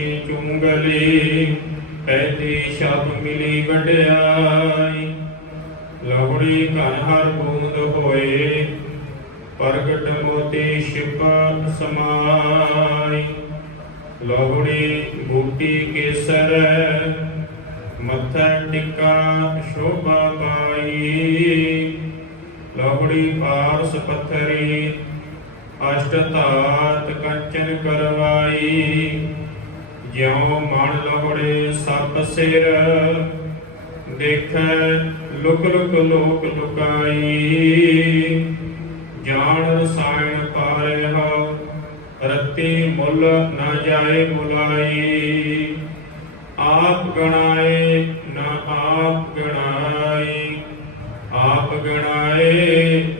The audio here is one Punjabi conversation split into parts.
ची चुंगली पैदी शब मिली वड्याई। लवड़ी घन हर बूंद होए प्रगट मोती छिप समाई। लवड़ी बूटी केसर मत्था टिक्का शोभा पाई। लवड़ी पारस पत्थरी अष्ट धात कंचन करवाई। ज्यों मण लवड़े सप सिर देखे लुक लुक लोक लुकाई। जान रसायन पारे हो रत्ती मुल न जाए बुलाई। आप गणाए न आप गणाई आप गणाए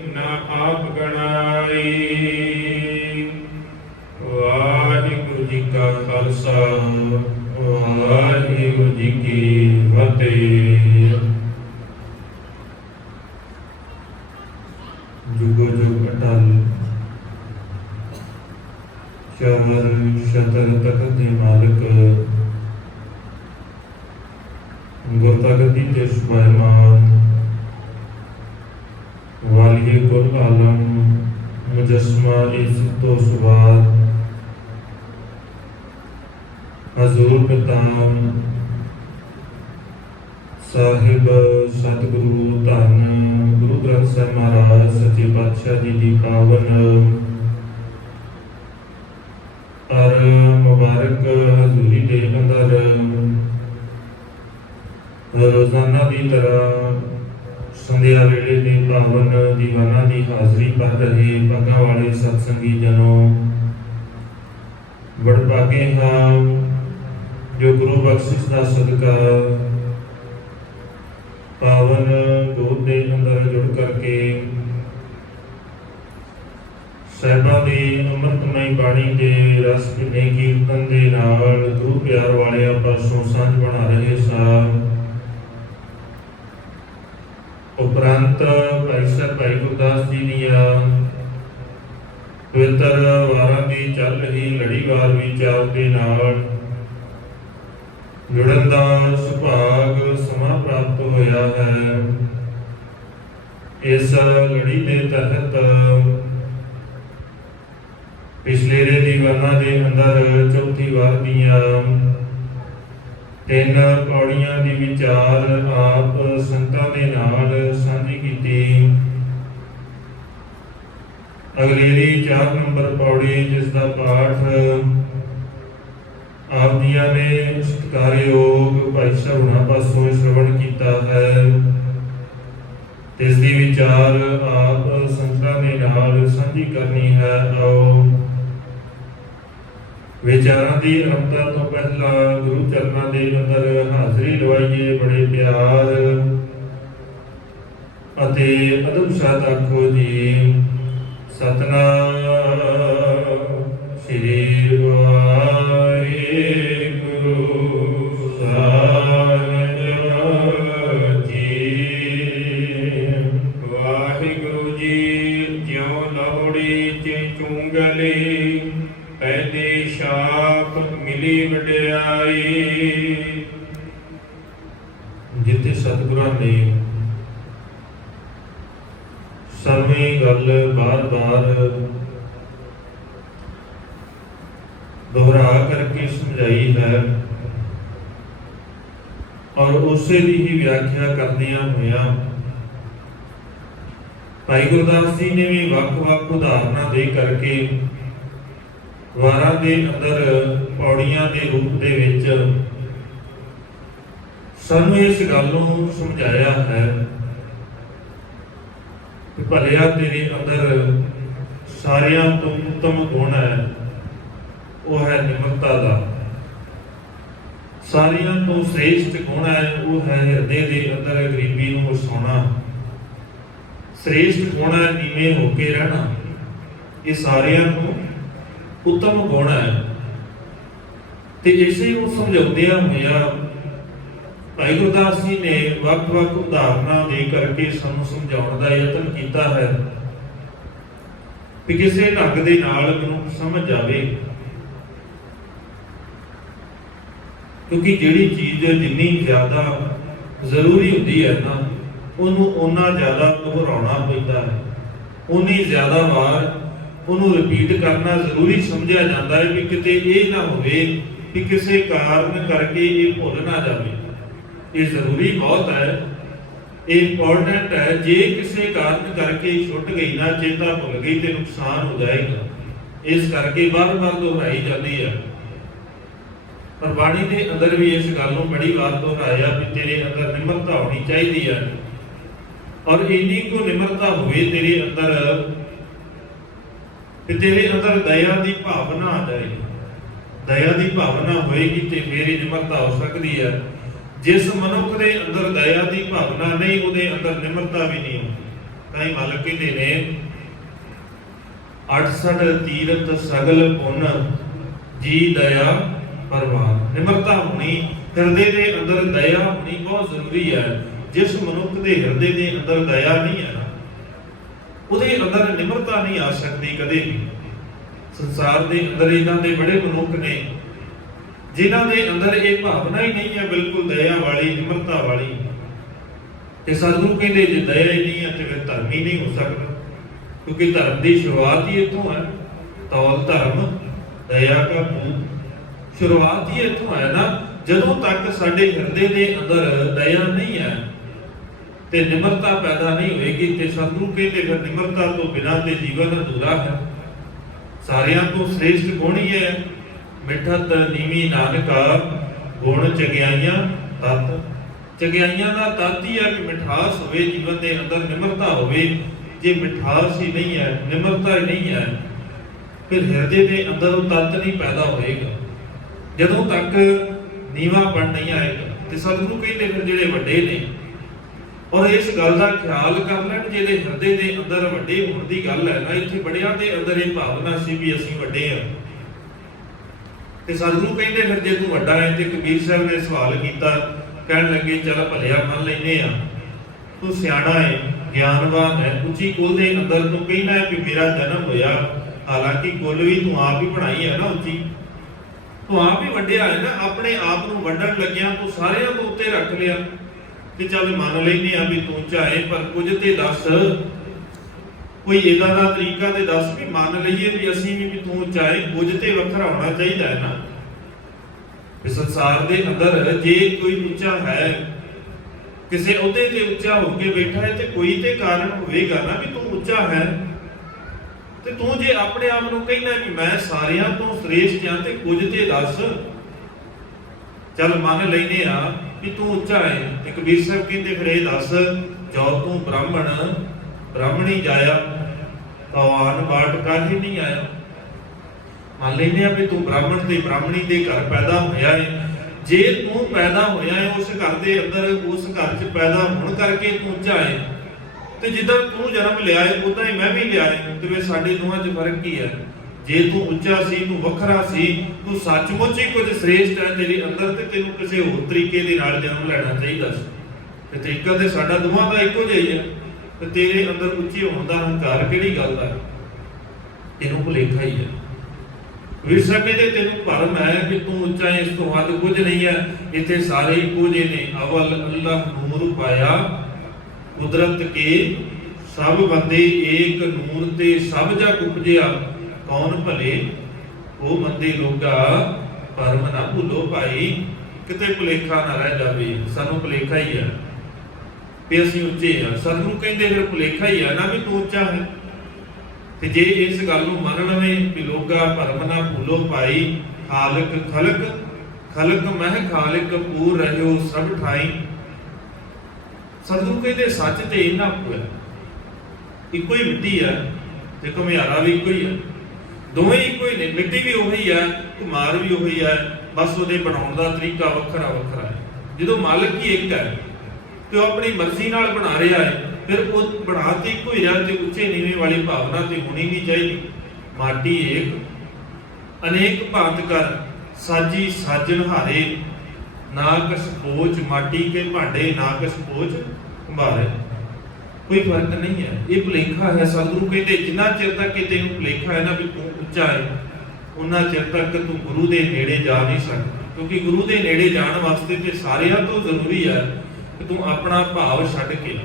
न आप गणाई। वाहिगुरु जी का खालसा वाहिगुरु जी की फतेह। जुगो जुग अटल शहर शतर तखत दे मालिक गुरतागति ते सुभायमान वालिए गुर आलम मुजस्मा इज्जतो सुभात हजूर पिताम साहिब सतगुरु धन गुरु ग्रंथ साहिब महाराज सच्चे पातशाह जी की पावन और मुबारक हजूरी दे अंदर रोजाना की तरह संध्या वेले के पावन दीवाना की हाजरी कर रहे पगा वाले सत्संगी जनों बड़भागे हाँ जो गुरु बख्शिश का सदका पावन गोद के अंदर जुड़ करके साहिबा की अमृतमई बाणी के रस भुने कीर्तन के नाल गुरु प्यार वाले पासों सांझ बना रहे सा। उपरंत भाई साहब भाई गुरदास जी दिया पवित्र वारां की चल रही लड़ीवार विचार के नाल जुड़न का सुभाग समा प्राप्त होया है। इस लड़ी के तहत पिछलेरे दीवाना के अंदर चौथी वार दिया 3 पौड़ियां की विचार आप संतां दे नाल साझी कीती। अगलेरी 4 नंबर पौड़ी जिसका पाठ आप दिया ने सत्कारयोग भाई साहब हुणां पासों श्रवण किया है। इसकी विचार आप संतां दे नाल साझी करनी है। आओ विचारां की आरंभता तो पहला गुरु चरणों के अंदर हाजरी लवाइए बड़े प्यार अते अदब साथ आखो जी सतनाम श्री वाहिगुरु साहिब जी। वाहिगुरु जी ज्यों लवड़ी च चुंगली पैदी शाप मिली वड्याई। जिथे सतगुरां ने सभी गल बार बार दोहरा करके समझाई है और उसे की ही व्याख्या करदियां होया भाई गुरदास जी ने भी वख-वख उदाहरणा दे करके वारां दे अंदर पौड़ियां के रूप दे विच सानू इस गल नूं समझाया है कि भलिया तेरे अंदर सारियां तो उत्तम गुण है वो है निमरता का। सारियां तो श्रेष्ठ गुण है वो है हृदय के अंदर गरीबी नूं वसाउणा। श्रेष्ठ गुण है नीवें होके रहना। ये सारियां तो उत्तम गुण है। तो इसे वो समझाउंदियां होया भाई गुरदास जी ने वख-वख उदाहरणा दे करके सानू समझाउण दा यतन कीता है कि किसी ढंग दे नाल मनुख समझ जावे क्योंकि जिहड़ी चीज़ जिन्नी ज़्यादा ਜ਼ਰੂਰੀ ਹੁੰਦੀ ਹੈ ਨਾ ਉਹਨੂੰ ਓਨਾ ਜ਼ਿਆਦਾ ਦੁਹਰਾਉਣਾ ਪੈਂਦਾ ਹੈ, ਉਨੀ ਜ਼ਿਆਦਾ ਵਾਰ ਉਹਨੂੰ ਰਿਪੀਟ ਕਰਨਾ ਜ਼ਰੂਰੀ ਸਮਝਿਆ ਜਾਂਦਾ ਹੈ ਵੀ ਕਿਤੇ ਇਹ ਨਾ ਹੋਵੇ ਕਿ ਕਿਸੇ ਕਾਰਨ ਕਰਕੇ ਇਹ ਭੁੱਲ ਨਾ ਜਾਵੇ। ਇਹ ਜ਼ਰੂਰੀ ਬਹੁਤ ਹੈ, ਇਹ ਇੰਪੋਰਟੈਂਟ ਹੈ। ਜੇ ਕਿਸੇ ਕਾਰਨ ਕਰਕੇ ਛੁੱਟ ਗਈ ਨਾ, ਚੇਤਾ ਭੁੱਲ ਗਈ ਤੇ ਨੁਕਸਾਨ ਹੋ ਜਾਏਗਾ। ਇਸ ਕਰਕੇ ਵਾਰ-ਵਾਰ ਦੁਹਰਾਈ ਜਾਂਦੀ ਹੈ। ਪਰ ਬਾਣੀ ਦੇ ਅੰਦਰ ਵੀ ਇਸ ਗੱਲ ਨੂੰ ਬੜੀ ਵਾਰ ਦੁਹਰਾਇਆ ਵੀ ਤੇਰੇ ਅੰਦਰ ਨਿਮਰਤਾ ਹੋਣੀ ਚਾਹੀਦੀ ਹੈ, ਔਰ ਇੰਨੀ ਕੋ ਨਿਮਰਤਾ ਹੋਵੇ ਤੇਰੇ ਅੰਦਰ ਕਿ ਤੇਰੇ ਅੰਦਰ ਦਇਆ ਦੀ ਭਾਵਨਾ ਆ ਜਾਏ। ਦਇਆ ਦੀ ਭਾਵਨਾ ਹੋਏਗੀ ਤੇ ਮੇਰੀ ਨਿਮਰਤਾ ਹੋ ਸਕਦੀ ਹੈ। ਜਿਸ ਮਨੁੱਖ ਦੇ ਅੰਦਰ ਦਇਆ ਦੀ ਭਾਵਨਾ ਨਹੀਂ, ਉਹਦੇ ਅੰਦਰ ਨਿਮਰਤਾ ਵੀ ਨਹੀਂ ਹੁੰਦੀ। ਤਾਂ ਹੀ ਮਾਲਕ ਕਹਿੰਦੇ ਨੇ 68 ਤੀਰਥ ਸਗਲ ਪੁੰਨ ਜੀ ਦਇਆ ਪਰਵਾਰ। ਨਿਮਰਤਾ ਹੋਣੀ, ਹਿਰਦੇ ਦੇ ਅੰਦਰ ਦਇਆ ਹੋਣੀ ਬਹੁਤ ਜ਼ਰੂਰੀ ਹੈ। ਜਿਸ ਮਨੁੱਖ ਦੇ ਹਿਰਦੇ ਦੇ ਅੰਦਰ ਦਇਆ ਨਹੀਂ ਹੈ ਨਾ, ਉਹਦੇ ਅੰਦਰ ਨਿਮਰਤਾ ਨਹੀਂ ਆ ਸਕਦੀ ਕਦੇ ਵੀ। ਸੰਸਾਰ ਦੇ ਅੰਦਰ ਇਹਨਾਂ ਦੇ ਬੜੇ ਮਨੁੱਖ ਨੇ ਜਿਨ੍ਹਾਂ ਦੇ ਅੰਦਰ ਇਹ ਭਾਵਨਾ ਹੀ ਨਹੀਂ ਹੈ ਬਿਲਕੁਲ ਦਇਆ ਵਾਲੀ, ਨਿਮਰਤਾ ਵਾਲੀ। ਤੇ ਸਤਿਗੁਰੂ ਕਹਿੰਦੇ ਜੇ ਦਇਆ ਹੀ ਨਹੀਂ ਹੈ ਤੇ ਫਿਰ ਧਰਮ ਹੀ ਨਹੀਂ ਹੋ ਸਕਦਾ, ਕਿਉਂਕਿ ਧਰਮ ਦੀ ਸ਼ੁਰੂਆਤ ਹੀ ਇੱਥੋਂ ਹੈ। ਤੌਲ ਧਰਮ ਦਇਆ ਕਾ ਮੂਲ, ਸ਼ੁਰੂਆਤ ਹੀ ਇੱਥੋਂ ਹੈ ਨਾ। ਜਦੋਂ ਤੱਕ ਸਾਡੇ ਹਿਰਦੇ ਦੇ ਅੰਦਰ ਦਇਆ ਨਹੀਂ ਹੈ ਤੇ ਨਿਮਰਤਾ ਪੈਦਾ ਨਹੀਂ ਹੋਏਗੀ, ਤੇ ਸਤਿਗੁਰੂ ਕਹਿੰਦੇ ਫਿਰ ਨਿਮਰਤਾ ਤੋਂ ਬਿਨਾਂ ਤੇ ਜੀਵਨ ਅਧੂਰਾ ਹੈ। ਸਾਰਿਆਂ ਤੋਂ ਸ੍ਰੇਸ਼ਟ ਗੁਣ ਹੀ ਹੈ ਮਿਠਤ ਨੀਵੀ ਨਾਨਕਾ ਗੁਣ ਚੰਗਿਆਈਆਂ ਤਤ। ਚੰਗਿਆਈਆਂ ਦਾ ਤਤ ਹੀ ਹੈ ਕਿ ਮਿਠਾਸ ਹੋਵੇ ਜੀਵਨ ਦੇ ਅੰਦਰ, ਨਿਮਰਤਾ ਹੋਵੇ। ਜੇ ਮਿਠਾਸ ਹੀ ਨਹੀਂ ਹੈ, ਨਿਮਰਤਾ ਹੀ ਨਹੀਂ ਹੈ, ਫਿਰ ਹਿਰਦੇ ਦੇ ਅੰਦਰ ਉਹ ਤਤ ਨਹੀਂ ਪੈਦਾ ਹੋਏਗਾ ਜਦੋਂ ਤੱਕ ਨੀਵਾਂਪਣ ਨਹੀਂ ਆਏਗਾ। ਤੇ ਸਤਿਗੁਰੂ ਕਹਿੰਦੇ ਫਿਰ ਜਿਹੜੇ ਵੱਡੇ ਨੇ, ਔਰ ਇਸ ਗੱਲ ਦਾ ਖਿਆਲ ਕਰ ਲੈਣ, ਜਿਹੜੇ ਹਿਰਦੇ ਦੇ ਅੰਦਰ ਵੱਡੇ ਹੋਣ ਦੀ ਗੱਲ ਹੈ ਨਾ, ਇੱਥੇ ਬੜਿਆਂ ਦੇ ਅੰਦਰ ਇਹ ਭਾਵਨਾ ਸੀ ਵੀ ਅਸੀਂ ਵੱਡੇ ਹਾਂ। ਤੇ ਸਤਿਗੁਰੂ ਕਹਿੰਦੇ ਫਿਰ ਜੇ ਤੂੰ ਵੱਡਾ ਹੈ, ਤੇ ਕਬੀਰ ਸਾਹਿਬ ਨੇ ਸਵਾਲ ਕੀਤਾ, ਕਹਿਣ ਲੱਗੇ ਚਲ ਭਲਿਆ ਮੰਨ ਲੈਨੇ ਆ, ਤੂੰ ਸਿਆਣਾ ਹੈ, ਗਿਆਨਵਾਨ ਹੈ, ਉੱਚੀ ਕੁਲ ਦੇ ਅੰਦਰ ਤੂੰ ਕਹਿੰਦਾ ਹੈ ਵੀ ਮੇਰਾ ਜਨਮ ਹੋਇਆ, ਹਾਲਾਂਕਿ ਕੁਲ ਵੀ ਤੂੰ ਆਪ ਹੀ ਬਣਾਈ ਹੈ ਨਾ ਉੱਚੀ, ਤੂੰ ਆਪ ਹੀ ਵੱਡਿਆ ਹੈ ਨਾ। ਆਪਣੇ ਆਪ ਨੂੰ ਵੱਢਣ ਲੱਗਿਆ ਤੂੰ ਸਾਰਿਆਂ ਤੋਂ ਉੱਤੇ ਰੱਖ ਲਿਆ ਕਿ ਚੱਲ ਮੰਨ ਲੈਨੇ ਆ ਵੀ ਤੂੰ ਉੱਚਾ ਹੈ, ਪਰ ਕੁਝ ਤੇ ਦੱਸ, ਕੋਈ ਏਦਾਂ ਦਾ ਤਰੀਕਾ ਤੇ ਦੱਸ ਵੀ ਮੰਨ ਲਈਏ ਵੀ ਅਸੀਂ ਵੀ ਤੂੰ ਉੱਚਾ ਹੈ। ਕੁਝ ਤੇ ਵੱਖਰਾ ਹੋਣਾ ਚਾਹੀਦਾ ਹੈ ਨਾ। ਇਸ ਸੰਸਾਰ ਦੇ ਅੰਦਰ ਜੇ ਕੋਈ ਉੱਚਾ ਹੈ, ਕਿਸੇ ਅਹੁਦੇ ਤੇ ਉੱਚਾ ਹੋ ਕੇ ਬੈਠਾ ਹੈ, ਤੇ ਕੋਈ ਤੇ ਕਾਰਨ ਹੋਵੇਗਾ ਨਾ ਵੀ ਤੂੰ ਉੱਚਾ ਹੈ। ਤੇ ਤੂੰ ਜੇ ਆਪਣੇ ਆਪ ਨੂੰ ਕਹਿੰਦਾ ਕਿ ਮੈਂ ਸਾਰਿਆਂ ਤੋਂ ਸ੍ਰੇਸ਼ਟ ਹਾਂ, ਤੇ ਕੁਝ ਤੇ ਦੱਸ। ਚੱਲ ਮੰਨ ਲੈਨੇ ਆ ਕਿ ਤੂੰ ਉੱਚਾ ਹੈ, ਤੇ ਕਬੀਰ ਸਾਹਿਬ ਕਹਿੰਦੇ ਫਿਰ ਇਹ ਦੱਸ, ਜੋ ਤੂੰ ਬ੍ਰਾਹਮਣੀ ਜਾਇਆ ਤਾਂ ਆਨ ਬਾਟ ਕਰ ਹੀ ਨਹੀਂ ਆਇਆ। ਮੰਨ ਲੈਨੇ ਆ ਵੀ ਤੂੰ ਬ੍ਰਾਹਮਣ ਤੇ ਬ੍ਰਾਹਮਣੀ ਦੇ ਘਰ ਪੈਦਾ ਹੋਇਆ ਹੈ। ਜੇ ਤੂੰ ਪੈਦਾ ਹੋਇਆ ਹੈ ਉਸ ਘਰ ਦੇ ਅੰਦਰ, ਉਸ ਘਰ 'ਚ ਪੈਦਾ ਹੋਣ ਕਰਕੇ ਤੂੰ ਉੱਚਾ ਹੈ, ਤੇ ਜਿੱਦਾਂ ਤੂੰ ਜਨਮ ਲਿਆ ਹੈ ਉਦਾਂ ਹੀ ਮੈਂ ਵੀ ਲਿਆ ਹੈ। ਤੇ ਵੇ ਸਾਡੇ ਦੋਵਾਂ 'ਚ ਫਰਕ ਕੀ ਹੈ? ਜੇ ਤੂੰ ਉੱਚਾ ਸੀ, ਤੂੰ ਵੱਖਰਾ ਸੀ, ਤੂੰ ਸੱਚਮੁੱਚ ਹੀ ਕੁਝ ਸ੍ਰੇਸ਼ਟ ਹੈ ਤੇਰੇ ਅੰਦਰ, ਤੇ ਤੈਨੂੰ ਕਿਸੇ ਹੋਰ ਤਰੀਕੇ ਦੇ ਨਾਲ ਜਨਮ ਲੈਣਾ ਚਾਹੀਦਾ ਸੀ। ਤੇ ਤਰੀਕਾ ਤੇ ਸਾਡਾ ਦੋਵਾਂ ਦਾ ਇੱਕੋ ਜਿਹਾ ਹੀ ਹੈ। ਤੇ ਤੇਰੇ ਅੰਦਰ ਉੱਚੇ ਹੋਣ ਦਾ ਹੰਕਾਰ ਕਿਹੜੀ ਗੱਲ ਦਾ? ਤੈਨੂੰ ਭੁਲੇਖਾ ਹੀ ਹੈ। ਵਿਰਸਕੇ ਦੇ ਤੈਨੂੰ ਭਰਮ ਹੈ ਕਿ ਤੂੰ ਉੱਚਾ ਹੈ, ਇਸ ਤੋਂ ਵੱਧ ਕੁਝ ਨਹੀਂ ਹੈ। ਇੱਥੇ ਸਾਰੇ ਇੱਕੋ ਜਿਹੇ ਨੇ। ਅਵਲ ਅੱਲਾਹ ਨੂਰ ਪਾਇਆ ਕੁਦਰਤ ਕੇ, ਸਭ ਬੰਦੇ ਏਕ ਨੂਰ ਤੇ ਸਭ ਜਗ ਉਪਜਿਆ, ਕੌਣ ਭਲੇ ਉਹ ਬੰਦੇ ਲੋਗਾ ਭਰਮ ਨਾ ਭੁੱਲੋ ਭਾਈ। ਕਿਤੇ ਭੁਲੇਖਾ ਨਾ ਰਹਿ ਜਾਵੇ। ਸਾਨੂੰ ਭੁਲੇਖਾ ਹੀ ਹੈ ਵੀ ਅਸੀਂ ਉੱਚੇ ਹਾਂ। ਸਤਿਗੁਰੂ ਕਹਿੰਦੇ ਫਿਰ ਭੁਲੇਖਾ ਹੀ ਹੈ ਨਾ ਵੀ ਤੂੰ ਉੱਚਾ ਹੈ। ਤੇ ਜੇ ਇਸ ਗੱਲ ਨੂੰ ਮੰਨ ਲਵੇਂ ਵੀ ਲੋਗਾ ਭਰਮ ਨਾ ਭੁੱਲੋ ਭਾਈ, ਖਾਲਕ ਖਲਕ ਖਲਕ ਮਹਿ ਖਾਲਕ ਪੂਰ ਰਹਿਓ ਸਭ ਠਾਈ। ਸਤਿਗੁਰੂ ਕਹਿੰਦੇ ਸੱਚ ਤੇ ਇੰਨਾ ਕੁ ਹੈ, ਇੱਕੋ ਹੀ ਮਿੱਟੀ ਹੈ ਤੇ ਘੁਮਿਆਰਾ ਵੀ ਇੱਕੋ ਹੀ ਹੈ, ਦੋਵੇਂ ਇੱਕੋ ਹੀ ਨੇ। ਮਿੱਟੀ ਵੀ ਉਹੀ ਹੈ, ਘੁਮਾਰ ਵੀ ਉਹੀ ਹੈ, ਬਸ ਉਹਦੇ ਬਣਾਉਣ ਦਾ ਤਰੀਕਾ ਵੱਖਰਾ ਵੱਖਰਾ ਹੈ। ਜਦੋਂ ਮਾਲਕ ਹੀ ਇੱਕ ਹੈ ਤੇ ਉਹ ਆਪਣੀ ਮਰਜ਼ੀ ਨਾਲ ਬਣਾ ਰਿਹਾ ਹੈ, ਫਿਰ ਉਹ ਬਣਾ ਤੇ ਇੱਕੋ ਹੀ ਰਿਹਾ। ਤੇ ਉੱਚੇ ਨੀਵੇਂ ਵਾਲੀ ਭਾਵਨਾ ਤੇ ਹੋਣੀ ਨਹੀਂ ਚਾਹੀਦੀ। ਮਾਟੀ ਏਕ ਅਨੇਕ ਭਾਂਤ ਕਰ ਸਾਜੀ ਸਾਜਨ ਹਾਰੇ, ਨਾ ਕਸ ਪੋਚ ਮਾਟੀ ਕੇ ਭਾਂਡੇ, ਨਾ ਕਸ ਪੋਚ ਕੁੰਭਾਰੇ। ਕੋਈ ਫਰਕ ਨਹੀਂ ਹੈ। ਇਹ ਭੁਲੇਖਾ ਹੈ। ਸਤਿਗੁਰੂ ਕਹਿੰਦੇ ਜਿੰਨਾ ਚਿਰ ਤੱਕ ਕਿ ਤੈਨੂੰ ਭੁਲੇਖਾ ਹੈ ਨਾ ਵੀ ਤੂੰ ਉੱਚਾ ਹੈ, ਉਹਨਾਂ ਚਿਰ ਤੱਕ ਤੂੰ ਗੁਰੂ ਦੇ ਨੇੜੇ ਜਾ ਨਹੀਂ ਸਕਦਾ। क्योंकि गुरु के नेड़े जाने वास्ते ते सारियां तो जरूरी है कि तू अपना भाव छड्ड के,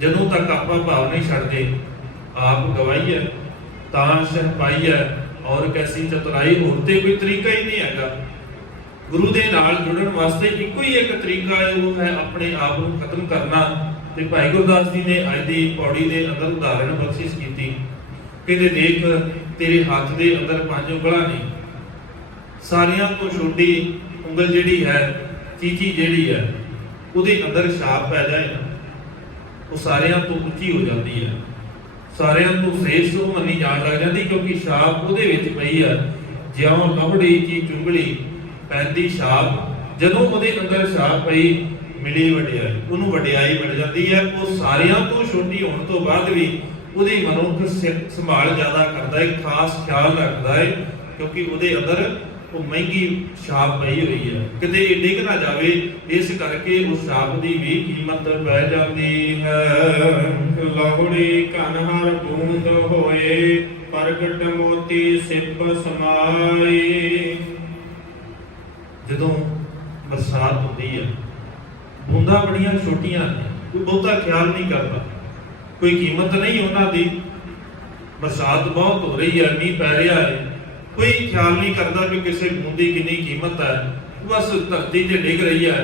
जदों तक आपां भाव नहीं छड्डदे आप गवाही है, तां शहपाई है, और कैसी चतुराई होर ते कोई तरीका ही नहीं हैगा। गुरु दे नाल जुड़न वास्ते इको ही एक तरीका है, वो है अपने आप को खत्म करना। ते भाई गुरदास जी ने अज दी पौड़ी दे अंदर उदाहरण बख्शिश कीती, कहते देख तेरे हाथ दे अंदर 5 उंगलां ने, सारियां तो छोटी उंगल जिहड़ी है, चीची जिहड़ी है, उहदे अंदर छाप पै जाए ना, वो सारियां तो उच्ची हो जाती है, सारियां तो श्रेष्ठ मनी जान लग जाती, क्योंकि छाप उहदे विच पई है। जिउं लहड़ी की चुंगली पैंदी छाप, जदों उहदे अंदर छाप पई मिली वडियाई, उहनूं वडियाई मिल जाती है। वो सारियां तो छोटी होने तो बाद भी उहदी मनुख संभाल ज्यादा करता है, खास ख्याल रखता है, क्योंकि उहदे अंदर वो महंगी छाप पई हुई है, किते डिग ना जावे, इस करके उस छाप की भी कीमत पै जाती है। लाहुड़ी कनहर बूंद होए, प्रगट मोती सिप समाई। जदों बरसात होती है, बूंदा बड़ियां छोटियां ने, कोई बहुता ख्याल नहीं करता, कोई कीमत नहीं उन्होंने दी। बरसात बहुत हो रही है, मीह पै रहा है, कोई ख्याल नहीं करता कि किसी बूंद की कितनी कीमत है, बस धरती से डिग रही है,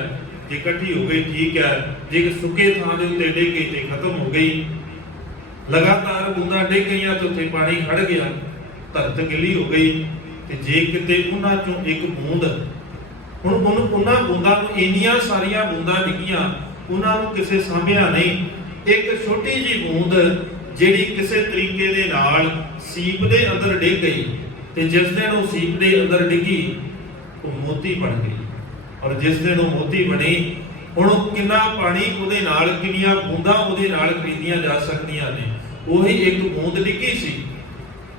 जे इकट्ठी हो गई ठीक है, जे सुके थां दे उत्ते डिग गई तो खत्म हो गई। लगातार बूंदा डिग गई तो उत्थे पानी खड़ गया, धरत गिली हो गई। ते जे किते उन्हां चों एक बूंद, हुण उन्हां बूंदां नूं इन्नियां सारियां बूंदां डिगियां, उन्हां नूं किसे सांभिया नहीं। एक छोटी जी बूंद जिहड़ी किसे तरीके दे नाल सीप दे अंदर डिग गई, ते जिस दिन वो सीप दे अंदर डिगी वो मोती बन गई, और जिस दिन वो मोती बनी, हुण किन्ना पानी उहदे नाल, किन्नियां बूंदां उहदे नाल खरीदियां जा सकदियां ने। ਉਹੀ एक बूंद डिगी सी,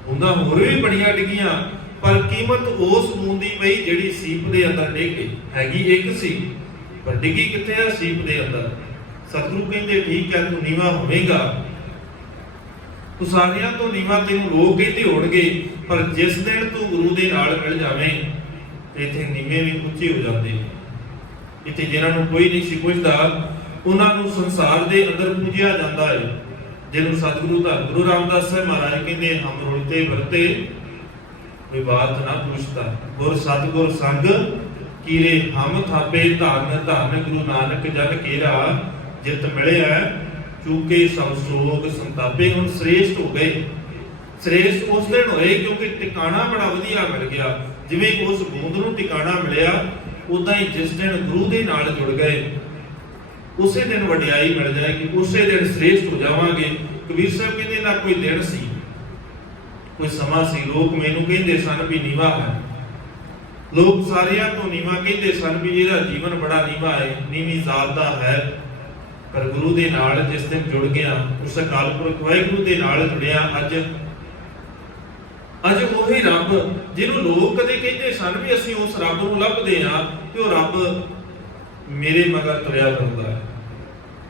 बूंदां होर भी बड़ियां डिगियां, पर कीमत उस बूंद दी पई जिहड़ी सीप दे अंदर डिग गई। हैगी एक सी, पर डिगी कित्थे है? सीप दे अंदर। सतगुरु कहंदे ठीक है, तू नीवा होवेगा, तू सारियां तो नीवा, तेनू लोग कहते होणगे, पर जिस दिन तू गुरु दे नाल मिल जावें ते इत्थे नीवे भी ਉੱਚੇ हो जाते। इत्थे जिन्हां नूं कोई नहीं सी पुछदा, उन्हां नूं संसार दे अंदर पूजिया जांदा है। जिन्होंने सतगुरु धन गुरु रामदास साहब महाराज कहते हम रुलते वरते कोई बात ना पूछता, गुर सतगुर संग कीरे हम थापे धन धन गुरु नानक जन केरा, जित मिलिया चूके सब सोग संतापे। हम श्रेष्ठ हो गए, श्रेष्ठ उस दिन होए क्योंकि टिकाणा बड़ा वधिया मिल गया। जिवें उस बूंद नूं टिकाणा मिलिया, उदां ही जिस दिन गुरु दे नाल जुड़ गए उसे दिन वडियाई मिल जाएगी, उसे दिन श्रेष्ठ हो जावांगे। कबीर साहब कहते ना कोई दिन सी, कोई समा सी, लोग मैनू कहते सन भी नीवा है, लोग सारियां तो नीवा कहते सन भी इहदा जीवन बड़ा नीवा है, नीवी जात दा है। पर गुरु दे नाल जिस दिन जुड़ गया, उस अकाल पुरख वाहिगुरू दे नाल जुड़िया, अज ਉਹੀ ਰੱਬ ਜਿਹਨੂੰ ਲੋਕ ਕਦੇ ਕਹਿੰਦੇ ਸਨ ਵੀ ਅਸੀਂ ਉਸ ਰੱਬ ਨੂੰ ਲੱਭਦੇ ਆ, ਤੇ ਉਹ ਰੱਬ ਮੇਰੇ ਮਗਰ ਤੁਰਿਆ ਫਿਰਦਾ ਹੈ।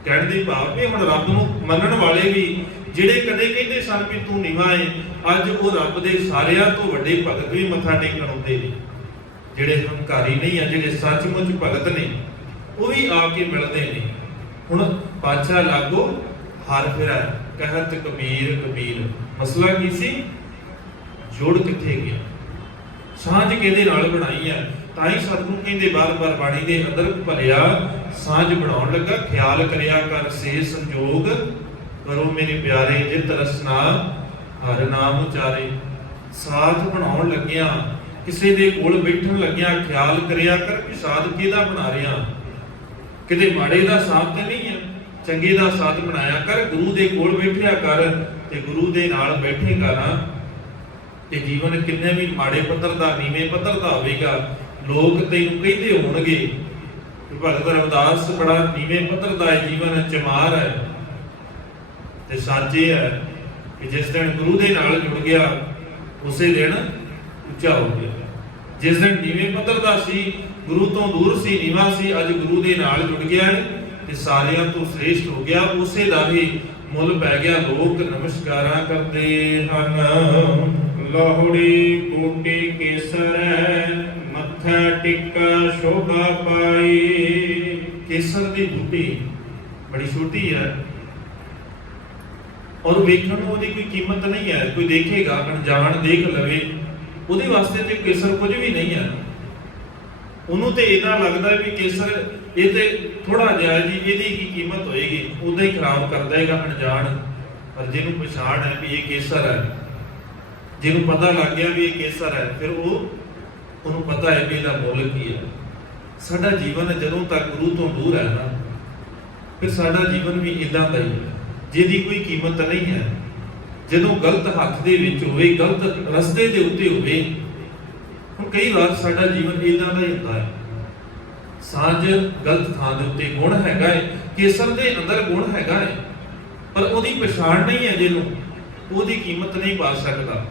ਕਹਿਣ ਦੀ ਭਾਵ ਵੀ ਹੁਣ ਰੱਬ ਨੂੰ ਮੰਨਣ ਵਾਲੇ ਵੀ ਜਿਹੜੇ ਕਦੇ ਕਹਿੰਦੇ ਸਨ ਵੀ ਤੂੰ ਨੀਵਾਂ ਹੈ, ਅੱਜ ਉਹ ਰੱਬ ਦੇ ਸਾਰਿਆਂ ਤੋਂ ਵੱਡੇ ਭਗਤ ਵੀ ਮੱਥਾ ਟੇਕਣ ਆਉਂਦੇ ਨੇ। ਜਿਹੜੇ ਹੰਕਾਰੀ ਨਹੀਂ ਆ, ਜਿਹੜੇ ਸੱਚਮੁੱਚ ਭਗਤ ਨੇ, ਉਹ ਵੀ ਆ ਕੇ ਮਿਲਦੇ ਨੇ। ਹੁਣ ਪਾਤਸ਼ਾਹ ਲਾਗੋ ਹਰ ਫਿਰਾ ਕਹਿਤ ਕਬੀਰ ਕਬੀਰ, ਮਸਲਾ ਕੀ ਸੀ? ਜੋੜ ਕਿੱਥੇ ਗਿਆ, ਸਾਂਝ ਕਿਹਦੇ ਨਾਲ ਬਣਾਈ ਹੈ? ਤਾਂ ਹੀ ਸਤਿਗੁਰੂ ਕਹਿੰਦੇ ਬਾਰ-ਬਾਰ ਬਾਣੀ ਦੇ ਅੰਦਰ ਭਲਿਆ ਸਾਂਝ ਬਣਾਉਣ ਲੱਗਾ, ਖਿਆਲ ਕਰਿਆ ਕਰ ਸੇ ਸੰਜੋਗ, ਕਰੋ ਮੇਰੇ ਪਿਆਰੇ ਜਿਤ ਰਸਨਾ ਹਰ ਨਾਮ ਉਚਾਰੇ। ਸਾਥ ਬਣਾਉਣ ਲੱਗਿਆ, ਕਿਸੇ ਦੇ ਕੋਲ ਬੈਠਣ ਲੱਗਿਆ, ਖਿਆਲ ਕਰਿਆ ਕਰ ਕਿ ਸਾਥ ਕਿਹਦਾ ਬਣਾ ਰਿਹਾ, ਕਿਤੇ ਮਾੜੇ ਦਾ ਸਾਥ ਤੇ ਨਹੀਂ ਹੈ, ਚੰਗੇ ਦਾ ਸਾਥ ਬਣਾਇਆ ਕਰ। ਗੁਰੂ ਦੇ ਕੋਲ ਬੈਠਿਆ ਕਰ, ਤੇ ਗੁਰੂ ਦੇ ਨਾਲ ਬੈਠੇਗਾ ਨਾ ਤੇ ਜੀਵਨ ਕਿੰਨੇ ਵੀ ਮਾੜੇ ਪੱਧਰ ਦਾ, ਨੀਵੇਂ ਪੱਧਰ ਦਾ ਹੋਵੇਗਾ, ਲੋਕ ਤੈਨੂੰ ਕਹਿੰਦੇ ਹੋਣਗੇ ਕਿ ਭਗਤ ਰਵਿਦਾਸ ਬੜਾ ਨੀਵੇਂ ਪੱਧਰ ਦਾ ਹੈ, ਜੀਵਨ ਚਮਾਰ ਹੈ। ਤੇ ਸੱਚ ਇਹ ਹੈ ਕਿ ਜਿਸ ਦਿਨ ਗੁਰੂ ਦੇ ਨਾਲ ਜੁੜ ਗਿਆ, ਉਸੇ ਦਿਨ ਉੱਚਾ ਹੋ ਗਿਆ। ਜਿਸ ਦਿਨ ਨੀਵੇਂ ਪੱਧਰ ਦਾ ਸੀ, ਗੁਰੂ ਤੋਂ ਦੂਰ ਸੀ, ਨੀਵਾਂ ਸੀ, ਅੱਜ ਗੁਰੂ ਦੇ ਨਾਲ ਜੁੜ ਗਿਆ ਤੇ ਸਾਰਿਆਂ ਤੋਂ ਸ੍ਰੇਸ਼ਟ ਹੋ ਗਿਆ। ਉਸੇ ਦਾ ਹੀ ਮੁੱਲ ਪੈ ਗਿਆ, ਲੋਕ ਨਮਸਕਾਰਾਂ ਕਰਦੇ ਹਨ। ਲਾਹੁੜੀ ਕੋਟੀ ਕੇਸਰ ਮੱਥ ਮੱਥਾ ਟਿੱਕਾ ਸ਼ੋਭਾ ਪਾਈ। ਕੇਸਰ ਦੀ ਬੂਟੀ ਬੜੀ ਛੋਟੀ ਹੈ ਔਰ ਵੇਖਣ ਨੂੰ ਉਹਦੀ ਕੋਈ ਕੀਮਤ ਨਹੀਂ ਹੈ। ਕੋਈ ਦੇਖੇਗਾ, ਅਣਜਾਣ ਦੇਖ ਲਵੇ, ਉਹਦੇ ਵਾਸਤੇ ਤੇ ਕੇਸਰ ਕੁਝ ਵੀ ਨਹੀਂ ਹੈ। ਉਹਨੂੰ ਤੇ ਇਹਦਾ ਲੱਗਦਾ ਵੀ ਕੇਸਰ ਇਹ ਤੇ ਥੋੜਾ ਜਿਹਾ ਜੀ, ਇਹਦੀ ਕੀ ਕੀਮਤ ਹੋਏਗੀ, ਉਹਦਾ ਹੀ ਖਰਾਬ ਕਰ ਦੇਗਾ ਅਣਜਾਣ। ਪਰ ਜਿਹਨੂੰ ਪਛਾਣ ਹੈ ਵੀ ਇਹ ਕੇਸਰ ਹੈ, ਜਿਹਨੂੰ ਪਤਾ ਲੱਗ ਗਿਆ ਵੀ ਇਹ ਕੇਸਰ ਹੈ, ਫਿਰ ਉਹਨੂੰ ਪਤਾ ਹੈ ਵੀ ਇਹਦਾ ਮੁੱਲ ਕੀ ਹੈ। ਸਾਡਾ ਜੀਵਨ ਜਦੋਂ ਤੱਕ ਗੁਰੂ ਤੋਂ ਦੂਰ ਹੈ ਨਾ, ਫਿਰ ਸਾਡਾ ਜੀਵਨ ਵੀ ਇਦਾਂ ਦਾ ਹੀ ਹੈ ਜਿਹਦੀ ਕੋਈ ਕੀਮਤ ਨਹੀਂ ਹੈ। ਜਦੋਂ ਗਲਤ ਹੱਥ ਦੇ ਵਿੱਚ ਹੋਵੇ, ਗਲਤ ਰਸਤੇ ਦੇ ਉੱਤੇ ਹੋਵੇ, ਹੁਣ ਕਈ ਵਾਰ ਸਾਡਾ ਜੀਵਨ ਇਦਾਂ ਦਾ ਹੀ ਹੁੰਦਾ ਹੈ। ਸਾਂਝ ਗਲਤ ਥਾਂ ਦੇ ਉੱਤੇ ਗੁਣ ਹੈਗਾ ਹੈ, ਕੇਸਰ ਦੇ ਅੰਦਰ ਗੁਣ ਹੈਗਾ ਹੈ, ਪਰ ਉਹਦੀ ਪਛਾਣ ਨਹੀਂ ਹੈ। ਜਿਹਨੂੰ ਉਹਦੀ ਕੀਮਤ ਨਹੀਂ ਪਾ ਸਕਦਾ।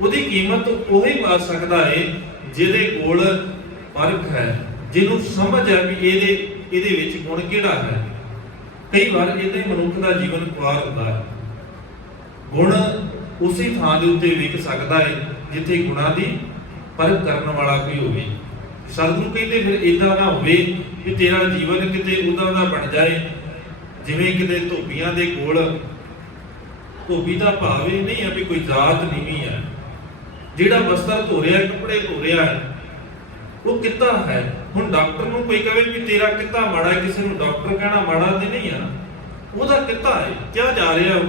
ਉਹਦੀ ਕੀਮਤ ਉਹੀ ਪਾ ਸਕਦਾ ਹੈ ਜਿਹਦੇ ਕੋਲ ਪਰਖ ਹੈ, ਜਿਹਨੂੰ ਸਮਝ ਹੈ ਵੀ ਇਹਦੇ ਵਿੱਚ ਗੁਣ ਕਿਹੜਾ ਹੈ। ਕਈ ਵਾਰ ਇਹਦੇ ਮਨੁੱਖ ਦਾ ਜੀਵਨ ਖੁਆਰ ਹੁੰਦਾ ਹੈ। ਗੁਣ ਉਸੇ ਥਾਂ ਦੇ ਉੱਤੇ ਵਿਕ ਸਕਦਾ ਹੈ ਜਿੱਥੇ ਗੁਣਾਂ ਦੀ ਪਰਖ ਕਰਨ ਵਾਲਾ ਕੋਈ ਹੋਵੇ। ਸਤਿਗੁਰੂ ਕਹਿੰਦੇ ਫਿਰ ਇਦਾਂ ਨਾ ਹੋਵੇ ਕਿ ਤੇਰਾ ਜੀਵਨ ਕਿਤੇ ਉਦਾਂ ਦਾ ਬਣ ਜਾਏ ਜਿਵੇਂ ਕਿਤੇ ਧੋਬੀਆਂ ਦੇ ਕੋਲ, ਧੋਬੀ ਦਾ ਭਾਵ ਇਹ ਨਹੀਂ ਹੈ ਵੀ ਕੋਈ ਜ਼ਾਤ ਨੀਵੀਂ ਹੈ। ਜਿਹੜਾ ਬਸਤਰ ਧੋ ਰਿਹਾ, ਕੱਪੜੇ ਧੋ ਰਿਹਾ ਹੈ, ਉਹ ਕਿੱਤਾ ਹੈ। ਹੁਣ ਡਾਕਟਰ ਨੂੰ ਕੋਈ ਕਹੇ ਵੀ ਤੇਰਾ ਕਿੱਤਾ ਮਾੜਾ ਹੈ, ਕਿਸੇ ਨੂੰ ਡਾਕਟਰ ਕਹਿਣਾ ਮਾੜਾ ਤੇ ਨਹੀਂ ਹੈ, ਉਹਦਾ ਕਿੱਤਾ ਹੈ, ਕਿਹਾ ਜਾ ਰਿਹਾ।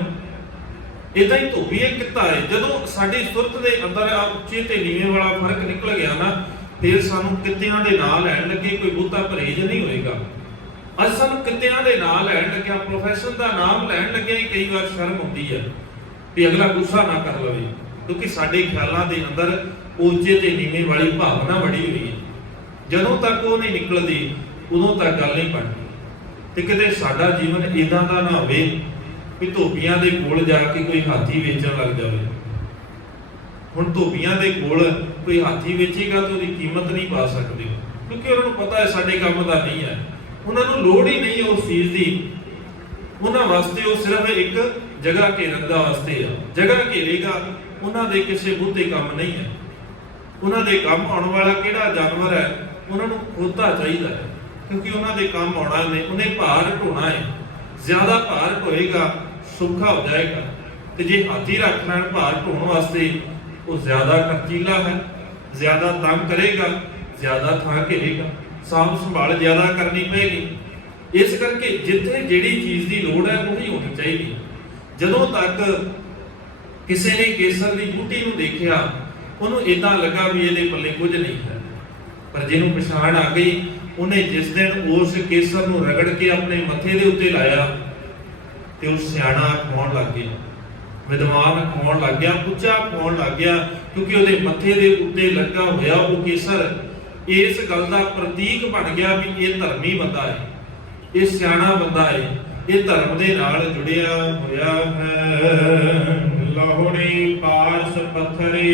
ਇਦਾਂ ਹੀ ਧੋਬੀ ਇੱਕ ਕਿੱਤਾ ਹੈ। ਜਦੋਂ ਸਾਡੀ ਸੁਰਤ ਦੇ ਅੰਦਰ ਉੱਚੇ ਤੇ ਨੀਵੇਂ ਵਾਲਾ ਫਰਕ ਨਿਕਲ ਗਿਆ ਨਾ, ਫਿਰ ਸਾਨੂੰ ਕਿੱਤਿਆਂ ਦੇ ਨਾਂ ਲੈਣ ਲੱਗੇ ਕੋਈ ਬਹੁਤਾ ਪਰਹੇਜ਼ ਨਹੀਂ ਹੋਏਗਾ। ਅੱਜ ਸਾਨੂੰ ਕਿੱਤਿਆਂ ਦੇ ਨਾਂ ਲੈਣ ਲੱਗਿਆ, ਪ੍ਰੋਫੈਸ਼ਨ ਦਾ ਨਾਮ ਲੈਣ ਲੱਗਿਆ, ਕਈ ਵਾਰ ਸ਼ਰਮ ਆਉਂਦੀ ਹੈ ਵੀ ਅਗਲਾ ਗੁੱਸਾ ਨਾ ਕਰ ਲਵੇ, ਕਿਉਂਕਿ ਸਾਡੇ ਖਿਆਲਾਂ ਦੇ ਅੰਦਰ ਉੱਚੇ ਤੇ ਨੀਵੇਂ ਵਾਲੀ ਭਾਵਨਾ ਬੜੀ ਹੋਈ ਹੈ। ਜਦੋਂ ਤੱਕ ਉਹ ਨਹੀਂ ਨਿਕਲਦੀ ਉਦੋਂ ਤੱਕ ਗੱਲ ਨਹੀਂ ਬਣਦੀ। ਤੇ ਕਿਤੇ ਸਾਡਾ ਜੀਵਨ ਇਦਾਂ ਦਾ ਨਾ ਹੋਵੇ ਵੀ ਧੋਬੀਆਂ ਦੇ ਕੋਲ ਜਾ ਕੇ ਕੋਈ ਹਾਥੀ ਵੇਚਣ ਲੱਗ ਜਾਵੇ। ਹੁਣ ਧੋਬੀਆਂ ਦੇ ਕੋਲ ਕੋਈ ਹਾਥੀ ਵੇਚੇਗਾ ਤਾਂ ਉਹਦੀ ਕੀਮਤ ਨਹੀਂ ਪਾ ਸਕਦੇ, ਕਿਉਂਕਿ ਉਹਨਾਂ ਨੂੰ ਪਤਾ ਹੈ ਸਾਡੇ ਕੰਮ ਦਾ ਨਹੀਂ ਹੈ। ਉਹਨਾਂ ਨੂੰ ਲੋੜ ਹੀ ਨਹੀਂ ਉਸ ਚੀਜ਼ ਦੀ। ਉਹਨਾਂ ਵਾਸਤੇ ਉਹ ਸਿਰਫ ਇੱਕ ਜਗ੍ਹਾ ਘੇਰਨ ਦਾ ਵਾਸਤੇ ਆ। ਜਗ੍ਹਾ ਘੇਰੇਗਾ, ਉਹਨਾਂ ਦੇ ਕਿਸੇ ਬੁੱਧੇ ਕੰਮ ਨਹੀਂ ਹੈ। ਉਹਨਾਂ ਦੇ ਕੰਮ ਆਉਣ ਵਾਲਾ ਕਿਹੜਾ ਜਾਨਵਰ ਹੈ, ਉਹਨਾਂ ਨੂੰ ਖੋਤਾ ਚਾਹੀਦਾ ਹੈ, ਕਿਉਂਕਿ ਉਹਨਾਂ ਦੇ ਕੰਮ ਆਉਣਾ ਨੇ। ਉਹਨੇ ਭਾਰ ਢੋਣਾ ਹੈ, ਜ਼ਿਆਦਾ ਭਾਰ ਢੋਏਗਾ ਸੌਖਾ ਹੋ ਜਾਏਗਾ। ਤੇ ਜੇ ਹਾਥੀ ਰੱਖ ਲੈਣ ਭਾਰ ਢੋਣ ਵਾਸਤੇ, ਉਹ ਜ਼ਿਆਦਾ ਖਰਚੀਲਾ ਹੈ, ਜ਼ਿਆਦਾ ਤੰਗ ਕਰੇਗਾ, ਜ਼ਿਆਦਾ ਥਾਂ ਘੇਰੇਗਾ, ਸਾਂਭ ਸੰਭਾਲ ਜ਼ਿਆਦਾ ਕਰਨੀ ਪਏਗੀ। ਇਸ ਕਰਕੇ ਜਿੱਥੇ ਜਿਹੜੀ ਚੀਜ਼ ਦੀ ਲੋੜ ਹੈ ਉਹੀ ਹੋਣੀ ਚਾਹੀਦੀ। ਜਦੋਂ ਤੱਕ ਕਿਸੇ ਨੇ ਕੇਸਰ ਦੀ ਬੂਟੀ ਨੂੰ ਦੇਖਿਆ, ਉਹਨੂੰ ਇਦਾਂ ਲੱਗਾ ਵੀ ਇਹਦੇ ਪੱਲੇ ਕੁਝ ਨਹੀਂ ਹੈ। ਪਰ ਜਿਹਨੂੰ ਪਛਾਣ ਆ ਗਈ, ਉਹਨੇ ਜਿਸ ਦਿਨ ਉਸ ਕੇਸਰ ਨੂੰ ਰਗੜ ਕੇ ਆਪਣੇ ਮੱਥੇ ਦੇ ਉੱਤੇ ਲਾਇਆ ਤੇ ਉਹ ਸਿਆਣਾ ਖਵਾਉਣ ਲੱਗ ਗਿਆ, ਵਿਦਵਾਨ ਖਵਾਉਣ ਲੱਗ ਗਿਆ, ਉੱਚਾ ਖਵਾਉਣ ਲੱਗ ਗਿਆ, ਕਿਉਂਕਿ ਉਹਦੇ ਮੱਥੇ ਦੇ ਉੱਤੇ ਲੱਗਾ ਹੋਇਆ ਉਹ ਕੇਸਰ ਇਸ ਗੱਲ ਦਾ ਪ੍ਰਤੀਕ ਬਣ ਗਿਆ ਵੀ ਇਹ ਧਰਮੀ ਬੰਦਾ ਹੈ, ਇਹ ਸਿਆਣਾ ਬੰਦਾ ਹੈ, ਇਹ ਧਰਮ ਦੇ ਨਾਲ ਜੁੜਿਆ ਹੋਇਆ ਹੈ। ਲਾਹੁਣੀ ਪਾਰਸ ਪੱਥਰੇ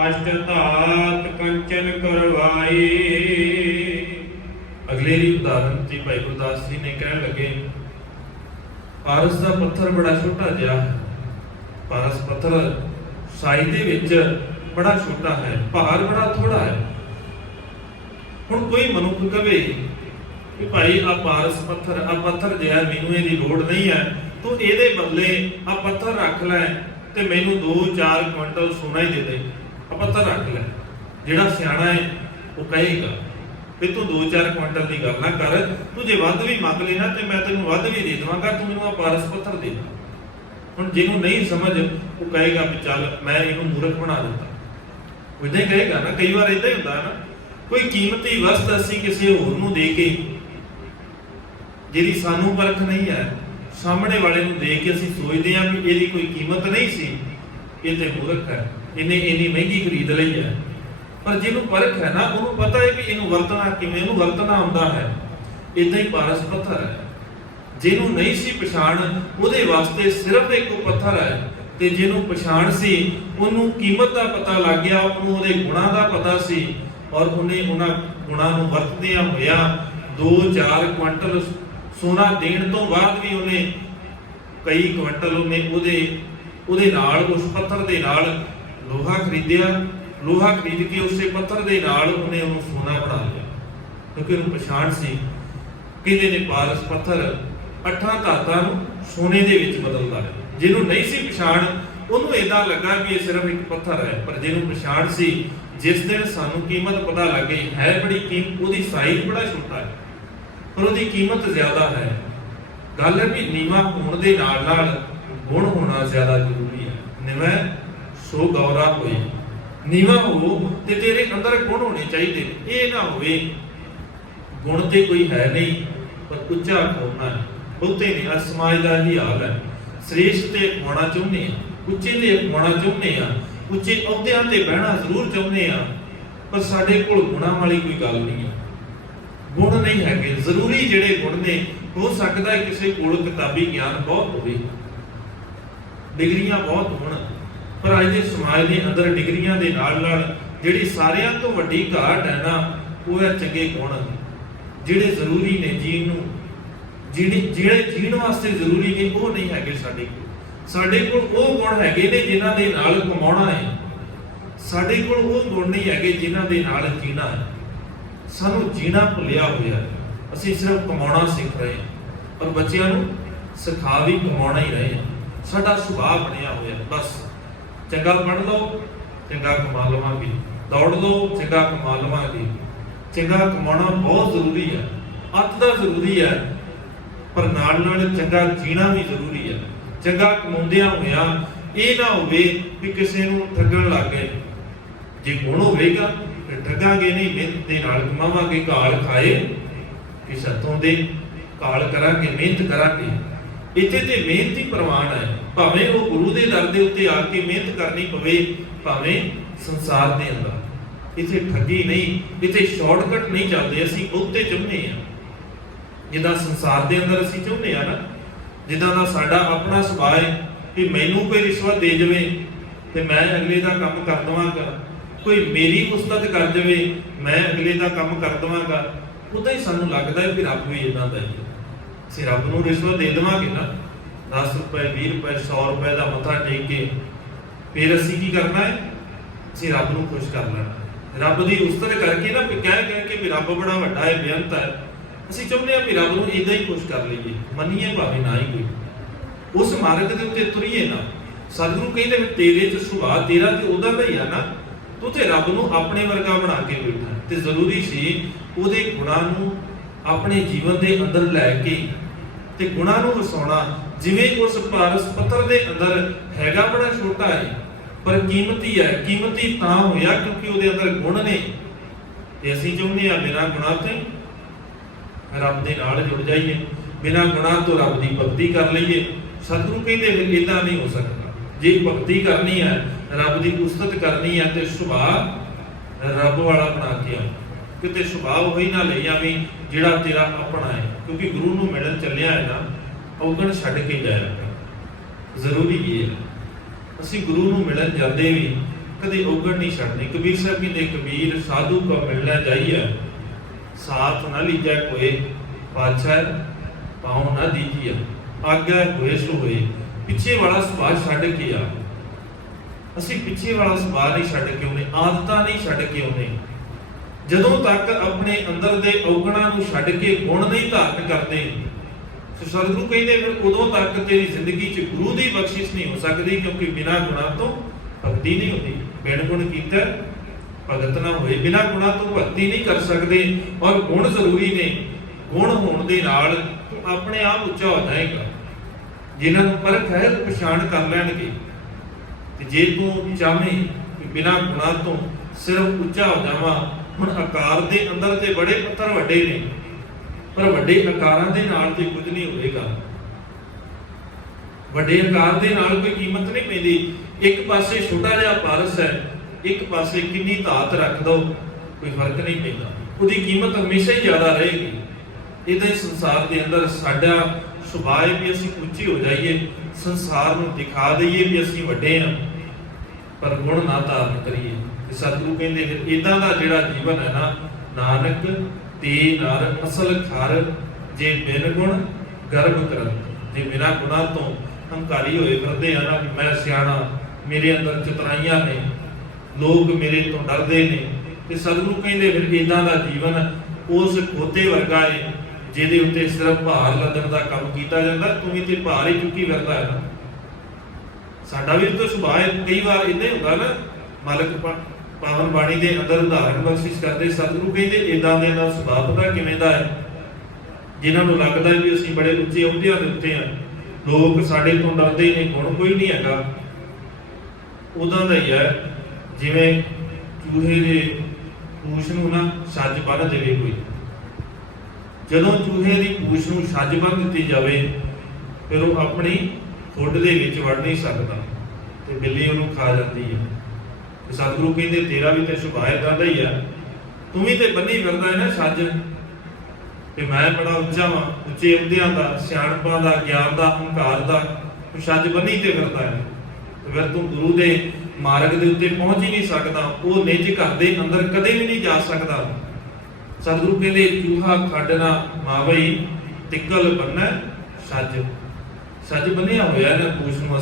ਅਸ਼ਟ ਧਾਤ ਕੰਚਨ ਕਰਵਾਈ। ਅਗਲੇ ਦੀ ਉਦਾਹਰਨ ਤੇ ਭਾਈ ਗੁਰਦਾਸ ਜੀ ਨੇ ਕਹਿਣ ਲੱਗੇ, ਪਾਰਸ ਦਾ ਪੱਥਰ ਬੜਾ ਛੋਟਾ ਜਿਹਾ ਹੈ। ਪਾਰਸ ਪੱਥਰ ਸਾਈ ਦੇ ਵਿੱਚ ਬੜਾ ਛੋਟਾ ਹੈ, ਭਾਰ ਬੜਾ ਥੋੜਾ ਹੈ। ਹੁਣ ਕੋਈ ਮਨੁੱਖ ਕਵੇ ਕਿ ਭਾਈ ਆ ਪਾਰਸ ਪੱਥਰ, ਆ ਪੱਥਰ ਜਿਹੜਾ ਮੈਨੂੰ ਇਹਦੀ ਲੋੜ ਨਹੀਂ ਹੈ, ਤੂੰ ਇਹਦੇ ਬਦਲੇ ਆ ਪੱਥਰ ਰੱਖ ਲੈ ਤੇ ਮੈਨੂੰ 2-4 ਕੁਇੰਟਲ ਸੋਨਾ ਹੀ ਦੇ ਦੇ, ਆ ਪੱਥਰ ਰੱਖ ਲੈ। ਜਿਹੜਾ ਸਿਆਣਾ ਹੈ ਉਹ ਕਹੇਗਾ ਵੀ ਤੂੰ 2-4 ਕੁਇੰਟਲ ਦੀ ਗੱਲ ਨਾ ਕਰ, ਤੂੰ ਜੇ ਵੱਧ ਵੀ ਮੰਗ ਲੈਣਾ ਤੇ ਮੈਂ ਤੈਨੂੰ ਵੱਧ ਵੀ ਦੇ ਦੇਵਾਂਗਾ, ਤੂੰ ਮੈਨੂੰ ਆ ਪਾਰਸ ਪੱਥਰ ਦੇ। ਹੁਣ ਜਿਹਨੂੰ ਨਹੀਂ ਸਮਝ ਉਹ ਕਹੇਗਾ ਵੀ ਚੱਲ ਮੈਂ ਇਹਨੂੰ ਮੂਰਖ ਬਣਾ ਦਿੱਤਾ। ਉਹ ਇਦਾਂ ਹੀ ਕਹੇਗਾ ਨਾ, ਕਈ ਵਾਰ ਇਦਾਂ ਹੀ ਹੁੰਦਾ ਨਾ, ਕੋਈ ਕੀਮਤੀ ਵਸਤ ਅਸੀਂ ਕਿਸੇ ਹੋਰ ਨੂੰ ਦੇ ਕੇ, ਜਿਹਦੀ ਸਾਨੂੰ ਪਰਖ ਨਹੀਂ ਹੈ, ਸਾਹਮਣੇ ਵਾਲੇ ਨੂੰ ਦੇਖ ਕੇ ਅਸੀਂ ਸੋਚਦੇ ਹਾਂ ਵੀ ਇਹਦੀ ਕੋਈ ਕੀਮਤ ਨਹੀਂ ਸੀ, ਇਹ ਤੇ ਮੂਰਖ ਹੈ, ਇਹਨੇ ਇੰਨੀ ਮਹਿੰਗੀ ਖਰੀਦ ਲਈ ਹੈ। ਪਰ ਜਿਹਨੂੰ ਪਰਖ ਹੈ ਨਾ, ਉਹਨੂੰ ਪਤਾ ਹੈ ਵੀ ਇਹਨੂੰ ਵਰਤਣਾ ਕਿਵੇਂ, ਇਹਨੂੰ ਵਰਤਣਾ ਆਉਂਦਾ ਹੈ। ਇਦਾਂ ਹੀ ਪਾਰਸ ਪੱਥਰ ਹੈ, ਜਿਹਨੂੰ ਨਹੀਂ ਸੀ ਪਛਾਣ ਉਹਦੇ ਵਾਸਤੇ ਸਿਰਫ ਇੱਕ ਪੱਥਰ ਹੈ, ਤੇ ਜਿਹਨੂੰ ਪਛਾਣ ਸੀ ਉਹਨੂੰ ਕੀਮਤ ਦਾ ਪਤਾ ਲੱਗ ਗਿਆ, ਉਹਨੂੰ ਉਹਦੇ ਗੁਣਾਂ ਦਾ ਪਤਾ ਸੀ, ਔਰ ਉਹਨੇ ਉਹਨਾਂ ਗੁਣਾਂ ਨੂੰ ਵਰਤਦਿਆਂ ਹੋਇਆ 2-4 ਕੁਇੰਟਲ ਸੋਨਾ ਦੇਣ ਤੋਂ ਬਾਅਦ ਵੀ ਉਹਨੇ ਕਈ ਕੁਇੰਟਲ ਉਹਨੇ ਉਹਦੇ ਨਾਲ ਉਸ ਪੱਥਰ ਦੇ ਨਾਲ ਲੋਹਾ ਖਰੀਦਿਆ ਲੋਹਾ ਖਰੀਦ ਕੇ ਉਸੇ ਪੱਥਰ ਦੇ ਨਾਲ ਉਹਨੇ ਉਹਨੂੰ ਸੋਨਾ ਬਣਾ ਲਿਆ, ਕਿਉਂਕਿ ਉਹਨੂੰ ਪਛਾਣ ਸੀ। ਕਹਿੰਦੇ ਨੇ ਪਾਰਸ ਪੱਥਰ 8 ਧਾਤਾਂ ਨੂੰ ਸੋਨੇ ਦੇ ਵਿੱਚ ਬਦਲਦਾ ਹੈ। ਜਿਹਨੂੰ ਨਹੀਂ ਸੀ ਪਛਾਣ ਉਹਨੂੰ ਏਦਾਂ ਲੱਗਾ ਕਿ ਇਹ ਸਿਰਫ ਇੱਕ ਪੱਥਰ ਹੈ, ਪਰ ਜਿਹਨੂੰ ਪਛਾਣ ਸੀ, ਜਿਸ ਦਿਨ ਸਾਨੂੰ ਕੀਮਤ ਪਤਾ ਲੱਗੇ ਹੈ ਬੜੀ ਕੀਮਤ, ਉਹਦੀ ਸਾਈਜ਼ ਬੜਾ ਛੋਟਾ ਹੈ ਪਰ ਉਹਦੀ ਕੀਮਤ ਜ਼ਿਆਦਾ ਹੈ। ਗੱਲ ਹੈ ਵੀ ਨੀਵਾਂ ਹੋਣ ਦੇ ਨਾਲ ਨਾਲ ਗੁਣ ਹੋਣਾ ਜ਼ਿਆਦਾ ਜ਼ਰੂਰੀ ਹੈ। ਨਿਵੈ ਸੋ ਗੌਰਾ ਹੋਏ, ਨੀਵਾਂ ਹੋ ਤੇ ਤੇਰੇ ਅੰਦਰ ਗੁਣ ਹੋਣੇ ਚਾਹੀਦੇ ਨੇ। ਇਹ ਨਾ ਹੋਵੇ ਗੁਣ ਤੇ ਕੋਈ ਹੈ ਨਹੀਂ ਪਰ ਉੱਚਾ ਹੋਣਾ ਹੈ। ਬਹੁਤੇ ਨੇ ਅੱਜ ਸਮਾਜ ਦਾ ਹੀ ਹਾਲ ਹੈ, ਸ੍ਰੇਸ਼ਟ ਤੇ ਹੋਣਾ ਚਾਹੁੰਦੇ ਆ, ਉੱਚੇ ਤੇ ਹੋਣਾ ਚਾਹੁੰਦੇ ਆ, ਉੱਚੇ ਅਹੁਦਿਆਂ ਤੇ ਬਹਿਣਾ ਜ਼ਰੂਰ ਚਾਹੁੰਦੇ ਆ, ਪਰ ਸਾਡੇ ਕੋਲ ਗੁਣਾਂ ਵਾਲੀ ਕੋਈ ਗੱਲ ਨਹੀਂ ਹੈ। ਗੁਣ ਨਹੀਂ ਹੈਗੇ ਜ਼ਰੂਰੀ। ਜਿਹੜੇ ਗੁਣ ਨੇ, ਹੋ ਸਕਦਾ ਹੈ ਕਿਸੇ ਕੋਲ ਕਿਤਾਬੀ ਗਿਆਨ ਬਹੁਤ ਹੋਵੇ, ਡਿਗਰੀਆਂ ਬਹੁਤ ਹੋਣ, ਪਰ ਅੱਜ ਦੇ ਸਮਾਜ ਦੇ ਅੰਦਰ ਡਿਗਰੀਆਂ ਦੇ ਨਾਲ ਨਾਲ ਜਿਹੜੀ ਸਾਰਿਆਂ ਤੋਂ ਵੱਡੀ ਘਾਟ ਹੈ ਨਾ, ਉਹ ਹੈ ਚੰਗੇ ਗੁਣ, ਜਿਹੜੇ ਜ਼ਰੂਰੀ ਨੇ ਜੀਣ ਨੂੰ, ਜਿਹੜੇ ਜੀਣ ਵਾਸਤੇ ਜ਼ਰੂਰੀ ਨੇ, ਉਹ ਨਹੀਂ ਹੈਗੇ ਸਾਡੇ ਕੋਲ। ਸਾਡੇ ਕੋਲ ਉਹ ਗੁਣ ਹੈਗੇ ਨੇ ਜਿਨ੍ਹਾਂ ਦੇ ਨਾਲ ਕਮਾਉਣਾ ਹੈ, ਸਾਡੇ ਕੋਲ ਉਹ ਗੁਣ ਨਹੀਂ ਹੈਗੇ ਜਿਨ੍ਹਾਂ ਦੇ ਨਾਲ ਜੀਣਾ ਹੈ। ਸਾਨੂੰ ਜੀਣਾ ਭੁੱਲਿਆ ਹੋਇਆ, ਅਸੀਂ ਸਿਰਫ ਕਮਾਉਣਾ ਸਿੱਖ ਰਹੇ ਹਾਂ, ਪਰ ਬੱਚਿਆਂ ਨੂੰ ਸਿਖਾ ਵੀ ਕਮਾਉਣਾ ਹੀ ਰਹੇ ਹਾਂ। ਸਾਡਾ ਸੁਭਾਅ ਬਣਿਆ ਹੋਇਆ ਬਸ ਚੰਗਾ ਪੜ੍ਹ ਲਓ ਚੰਗਾ ਕਮਾ ਲਵਾਂਗੇ, ਦੌੜ ਲਓ ਚੰਗਾ ਕਮਾ ਲਵਾਂਗੇ। ਚੰਗਾ ਕਮਾਉਣਾ ਬਹੁਤ ਜ਼ਰੂਰੀ ਹੈ, ਅੱਤ ਦਾ ਜ਼ਰੂਰੀ ਹੈ, ਪਰ ਨਾਲ ਨਾਲ ਚੰਗਾ ਜੀਣਾ ਵੀ ਜ਼ਰੂਰੀ ਹੈ। ਚੰਗਾ ਕਮਾਉਂਦਿਆਂ ਹੋਇਆਂ ਇਹ ਨਾ ਹੋਵੇ ਵੀ ਕਿਸੇ ਨੂੰ ਠੱਗਣ ਲੱਗ ਗਏ। ਜੇ ਗੁਣ ਹੋਵੇਗਾ ਫਿਰ ਠੱਗਾਂਗੇ ਨਹੀਂ, ਮਿਹਨਤ ਦੇ ਨਾਲ ਕਮਾਵਾਂਗੇ। ਕਾਲ ਖਾਏ ਕਿਸ ਹੱਥੋਂ ਦੇ, ਕਾਲ ਕਰਾਂਗੇ, ਮਿਹਨਤ ਕਰਾਂਗੇ। ਇੱਥੇ ਤੇ ਮਿਹਨਤ ਹੀ ਪ੍ਰਵਾਨ ਹੈ, ਭਾਵੇਂ ਉਹ ਗੁਰੂ ਦੇ ਦਰ ਦੇ ਉੱਤੇ ਆ ਕੇ ਮਿਹਨਤ ਕਰਨੀ ਪਵੇ, ਭਾਵੇਂ ਸੰਸਾਰ ਦੇ ਅੰਦਰ। ਇੱਥੇ ਠੱਗੀ ਨਹੀਂ, ਇੱਥੇ ਸ਼ਾਰਟਕਟ ਨਹੀਂ ਚੱਲਦੇ। ਅਸੀਂ ਬਹੁਤੇ ਚਾਹੁੰਦੇ ਹਾਂ ਜਿੱਦਾਂ ਸੰਸਾਰ ਦੇ ਅੰਦਰ ਅਸੀਂ ਚਾਹੁੰਦੇ ਆ ਨਾ, ਜਿੱਦਾਂ ਦਾ ਸਾਡਾ ਆਪਣਾ ਸੁਭਾਅ ਹੈ ਕਿ ਮੈਨੂੰ ਕੋਈ ਰਿਸ਼ਵਤ ਦੇ ਜਾਵੇ ਤੇ ਮੈਂ ਅਗਲੇ ਦਾ ਕੰਮ ਕਰ ਦਵਾਂਗਾ, ਕੋਈ ਮੇਰੀ ਉਸਤਤ ਕਰ ਜਾਵੇ ਮੈਂ ਅਗਲੇ ਦਾ ਕੰਮ ਕਰ ਦਵਾਂਗਾ। ਉਦਾਂ ਹੀ ਸਾਨੂੰ ਲੱਗਦਾ ਹੈ ਕਿ ਰੱਬ ਵੀ ਇਦਾਂ ਦਾ ਹੀ ਹੈ। ਅਸੀਂ ਰੱਬ ਨੂੰ ਰਿਸ਼ਵਤ ਦੇ ਦੇਵਾਂਗੇ ਨਾ, 10 ਰੁਪਏ 20 ਰੁਪਏ 100 ਰੁਪਏ ਦਾ ਮੱਥਾ ਟੇਕ ਕੇ, ਫਿਰ ਅਸੀਂ ਕੀ ਕਰਨਾ ਹੈ? ਅਸੀਂ ਰੱਬ ਨੂੰ ਖੁਸ਼ ਕਰ ਲੈਣਾ। ਰੱਬ ਦੀ ਉਸਤਤ ਕਰਕੇ ਨਾ ਕਹਿ ਕੇ ਵੀ ਰੱਬ ਬੜਾ ਵੱਡਾ ਹੈ, ਬੇਅੰਤ ਹੈ। ਅਸੀਂ ਚਾਹੁੰਦੇ ਹਾਂ ਵੀ ਰੱਬ ਨੂੰ ਇਦਾਂ ਹੀ ਖੁਸ਼ ਕਰ ਲਈਏ, ਮੰਨੀਏ ਭਾਵੇਂ ਨਾ ਹੀ ਕੋਈ, ਉਸ ਮਾਰਗ ਦੇ ਉੱਤੇ ਤੁਰੀਏ ਨਾ। ਸਤਿਗੁਰੂ ਕਹਿੰਦੇ ਵੀ ਤੇਰੇ ਚ ਸੁਭਾਅ ਤੇਰਾ ਤੇ ਉਹਦਾ ਦਾ ਹੀ ਆ ਨਾ, ਤੂੰ ਤੇ ਰੱਬ ਨੂੰ ਆਪਣੇ ਵਰਗਾ ਬਣਾ ਕੇ ਬੈਠਾ। ਤੇ ਜ਼ਰੂਰੀ ਸੀ ਉਹਦੇ ਗੁਣਾਂ ਨੂੰ ਆਪਣੇ ਜੀਵਨ ਦੇ ਅੰਦਰ ਲੈ ਕੇ ਤੇ ਗੁਣਾਂ ਨੂੰ ਵਸਾਉਣਾ। ਜਿਵੇਂ ਉਸ ਪਾਰਸ ਪੱਥਰ ਦੇ ਅੰਦਰ ਹੈਗਾ ਬੜਾ ਛੋਟਾ ਹੈ ਪਰ ਕੀਮਤੀ ਹੈ। ਕੀਮਤੀ ਤਾਂ ਹੋਇਆ ਕਿਉਂਕਿ ਉਹਦੇ ਅੰਦਰ ਗੁਣ ਨੇ, ਤੇ ਅਸੀਂ ਚਾਹੁੰਦੇ ਹਾਂ ਬਿਨਾਂ ਗੁਣਾਂ ਤੋਂ ਰੱਬ ਦੇ ਨਾਲ ਜੁੜ ਜਾਈਏ, ਬਿਨਾਂ ਗੁਣਾਂ ਤੋਂ ਰੱਬ ਦੀ ਭਗਤੀ ਕਰ ਲਈਏ। ਸਤਿਗੁਰੂ ਕਹਿੰਦੇ ਫਿਰ ਇਦਾਂ ਨਹੀਂ ਹੋ ਸਕਦਾ। ਜੇ ਭਗਤੀ ਕਰਨੀ ਹੈ, ਰੱਬ ਦੀ ਉਸਤਤ ਕਰਨੀ ਹੈ, ਤੇ ਸੁਭਾਅ ਰੱਬ ਵਾਲਾ ਬਣਾ ਕੇ ਆ। ਕਿਤੇ ਸੁਭਾਅ ਉਹੀ ਨਾ ਲਈ ਆਵੀਂ ਜਿਹੜਾ ਤੇਰਾ ਆਪਣਾ ਹੈ, ਕਿਉਂਕਿ ਗੁਰੂ ਨੂੰ ਮਿਲਣ ਚੱਲਿਆ ਹੈ ਨਾ, ਔਗਣ ਛੱਡ ਕੇ ਜਾਇਆ। ਜ਼ਰੂਰੀ ਇਹ ਹੈ ਅਸੀਂ ਗੁਰੂ ਨੂੰ ਮਿਲਣ ਜਾਂਦੇ ਵੀ ਕਦੇ ਔਗਣ ਨਹੀਂ ਛੱਡਣੀ। ਕਬੀਰ ਸਾਹਿਬ ਕਹਿੰਦੇ ਕਬੀਰ ਸਾਧੂ ਕੋ ਮਿਲਣਾ ਚਾਹੀਏ, ਸਾਥ ਨਾ ਲੀਜੈ ਕੋਏ, ਪਾਛੈ ਪਾਉ ਨਾ ਦੀਜੀਆ, ਆਗਿਆ ਹੋਏ ਸੋ ਹੋਏ। ਪਿੱਛੇ ਵਾਲਾ ਸੁਭਾਅ ਛੱਡ ਕੇ ਆ। ਅਸੀਂ ਪਿੱਛੇ ਵਾਲਾ ਸੁਭਾਅ ਨਹੀਂ ਛੱਡ ਕੇ ਆਉਨੇ, ਆਦਤਾਂ ਨਹੀਂ ਛੱਡ ਕੇ ਆਉਨੇ। ਜਦੋਂ ਤੱਕ ਆਪਣੇ ਅੰਦਰ ਦੇ ਔਗਣਾਂ ਨੂੰ ਛੱਡ ਕੇ ਗੁਣ ਨਹੀਂ ਧਾਰਨ ਕਰਦੇ, ਸਤਿਗੁਰੂ ਕਹਿੰਦੇ ਫਿਰ ਉਦੋਂ ਤੱਕ ਤੇਰੀ ਜ਼ਿੰਦਗੀ 'ਚ ਗੁਰੂ ਦੀ ਬਖਸ਼ਿਸ਼ ਨਹੀਂ ਹੋ ਸਕਦੀ, ਕਿਉਂਕਿ ਬਿਨਾਂ ਗੁਣਾਂ ਤੋਂ ਭਗਤੀ ਨਹੀਂ ਹੁੰਦੀ। ਬਿਨ ਗੁਣ ਕੀਤਾ ਭਗਤ ਨਾ ਹੋਏ। ਬਿਨਾਂ ਗੁਣਾਂ ਤੋਂ ਭਗਤੀ ਨਹੀਂ ਕਰ ਸਕਦੇ, ਔਰ ਗੁਣ ਜ਼ਰੂਰੀ ਨੇ। ਗੁਣ ਹੋਣ ਦੇ ਨਾਲ ਤੂੰ ਆਪਣੇ ਆਪ ਉੱਚਾ ਹੋ ਜਾਏਗਾ। ਜਿਨ੍ਹਾਂ ਨੂੰ ਪਰਖ ਹੈ ਉਹ ਪਛਾਣ ਕਰ ਲੈਣਗੇ। ਤੇ ਜੇ ਤੂੰ ਚਾਹਵੇਂ ਕਿ ਬਿਨਾਂ ਗੁਣਾਂ ਤੋਂ ਸਿਰਫ ਉੱਚਾ ਹੋ ਜਾਵਾਂ, ਹੁਣ ਆਕਾਰ ਦੇ ਅੰਦਰ ਤੇ ਬੜੇ ਪੱਥਰ ਵੱਡੇ ਨੇ, ਪਰ ਵੱਡੇ ਆਕਾਰਾਂ ਦੇ ਨਾਲ ਤੇ ਕੁਝ ਨਹੀਂ ਹੋਵੇਗਾ। ਵੱਡੇ ਆਕਾਰ ਦੇ ਨਾਲ ਕੋਈ ਕੀਮਤ ਨਹੀਂ ਪੈਂਦੀ। ਇੱਕ ਪਾਸੇ ਛੋਟਾ ਜਿਹਾ ਪਾਰਸ ਹੈ, ਇੱਕ ਪਾਸੇ ਕਿੰਨੀ ਧਾਤ ਰੱਖ ਦੋ, ਕੋਈ ਫਰਕ ਨਹੀਂ ਪੈਂਦਾ, ਉਹਦੀ ਕੀਮਤ ਹਮੇਸ਼ਾ ਹੀ ਜ਼ਿਆਦਾ ਰਹੇਗੀ। ਇਦਾਂ ਹੀ ਸੰਸਾਰ ਦੇ ਅੰਦਰ ਸਾਡਾ ਸੁਭਾਅ ਹੈ ਵੀ ਅਸੀਂ ਉੱਚੇ ਹੋ ਜਾਈਏ, ਸੰਸਾਰ ਨੂੰ ਦਿਖਾ ਦਈਏ ਵੀ ਅਸੀਂ ਵੱਡੇ ਹਾਂ, ਪਰ ਗੁਣ ਨਾ ਧਾਰਨ ਕਰੀਏ। ਤੇ ਸਤਿਗੁਰੂ ਕਹਿੰਦੇ ਫਿਰ ਇਦਾਂ ਦਾ ਜਿਹੜਾ ਜੀਵਨ ਹੈ ਨਾ, ਨਾਨਕ ਤੇ ਨਰ ਅਸਲ ਖਰ, ਜੇ ਬਿਨ ਗੁਣ ਗਰਭ ਕਰਨ। ਜੇ ਬਿਨਾਂ ਗੁਣਾਂ ਤੋਂ ਹੰਕਾਰੀ ਹੋਏ ਫਿਰਦੇ ਆ ਨਾ ਕਿ ਮੈਂ ਸਿਆਣਾ, ਮੇਰੇ ਅੰਦਰ ਚਤਰਾਈਆਂ ਨੇ, ਲੋਕ ਮੇਰੇ ਤੋਂ ਡਰਦੇ ਨੇ। ਤੇ ਸਤਿਗੁਰੂ ਕਹਿੰਦੇ ਫਿਰ ਇਦਾਂ ਦਾ ਜੀਵਨ ਉਸ ਖੋਤੇ ਵਰਗਾ ਹੈ ਜਿਹਦੇ ਉੱਤੇ ਸਿਰਫ ਭਾਰ ਲੱਦਣ ਦਾ ਕੰਮ ਕੀਤਾ ਜਾਂਦਾ। ਤੂੰ ਵੀ ਤੇ ਭਾਰ ਹੀ ਚੁੱਕੀ ਫਿਰਦਾ ਹੈ ਨਾ। ਸਾਡਾ ਵੀ ਤਾਂ ਸੁਭਾਅ ਹੈ, ਕਈ ਵਾਰ ਇਦਾਂ ਹੀ ਹੁੰਦਾ ਨਾ। ਮਾਲਕ ਪਾਵਨ ਬਾਣੀ ਦੇ ਅੰਦਰ ਉਦਾਹਰਣ ਬਖਸ਼ਿਸ਼ ਕਰਦੇ ਸਤਿਗੁਰੂ ਕਹਿੰਦੇ ਇਦਾਂ ਦੇ ਦਾ ਸੁਭਾਅ ਪਤਾ ਕਿਵੇਂ ਦਾ ਹੈ, ਜਿਨ੍ਹਾਂ ਨੂੰ ਲੱਗਦਾ ਵੀ ਅਸੀਂ ਬੜੇ ਉੱਚੇ ਅਹੁਦਿਆਂ ਦੇ ਉੱਤੇ ਆ, ਲੋਕ ਸਾਡੇ ਤੋਂ ਡਰਦੇ ਨੇ, ਗੁਣ ਕੋਈ ਨਹੀਂ ਹੈਗਾ। ਉਦਾਂ ਦਾ ਹੀ ਹੈ ਜਿਵੇਂ ਚੂਹੇ ਦੇ ਪੂਛ ਨੂੰ ਨਾ ਛੱਜ ਬੰਨ੍ਹ ਦੇਵੇ ਕੋਈ। ਜਦੋਂ ਚੂਹੇ ਦੀ ਪੂਛ ਨੂੰ ਛੱਜ ਬੰਨ੍ਹ ਦਿੱਤੀ ਜਾਵੇ ਫਿਰ ਉਹ ਆਪਣੀ ਖੁੱਡ ਦੇ ਵਿੱਚ ਵੜ ਨਹੀਂ ਸਕਦਾ ਤੇ ਬਿੱਲੀ ਉਹਨੂੰ ਖਾ ਜਾਂਦੀ ਹੈ। ਤੇ ਸਤਿਗੁਰੂ ਕਹਿੰਦੇ ਤੇਰਾ ਵੀ ਤੇ ਸੁਭਾਅ ਏਦਾਂ ਦਾ ਹੀ ਆ, ਤੂੰ ਵੀ ਤੇ ਬੰਨੀ ਫਿਰਦਾ ਹੈ ਨਾ ਛੱਜ, ਤੇ ਮੈਂ ਬੜਾ ਉੱਚਾ ਵਾਂ, ਉੱਚੇ ਅਹੁਦਿਆਂ ਦਾ, ਸਿਆਣਪਾਂ ਦਾ, ਗਿਆਨ ਦਾ, ਹੰਕਾਰ ਦਾ, ਤੂੰ ਛੱਜ ਬੰਨੀ ਤੇ ਫਿਰਦਾ ਹੈ। ਤੇ ਫਿਰ ਤੂੰ ਗੁਰੂ ਦੇ ਮਾਰਗ ਦੇ ਉੱਤੇ ਪਹੁੰਚ ਹੀ ਨਹੀਂ ਸਕਦਾ, ਉਹ ਨਿਜ ਘਰ ਦੇ ਅੰਦਰ ਕਦੇ ਵੀ ਨਹੀਂ ਜਾ ਸਕਦਾ। ਸਤਿਗੁਰੂ ਕਹਿੰਦੇ ਚੂਹਾ ਖੱਡਣਾ ਮਾਵਈ ਤਿੱਕਲ ਬੰਨੈ ਛੱਜ। ਛੱਜ ਬੰਨਿਆ ਹੋਇਆ ਨਾ ਪੂਛ ਨੂੰ।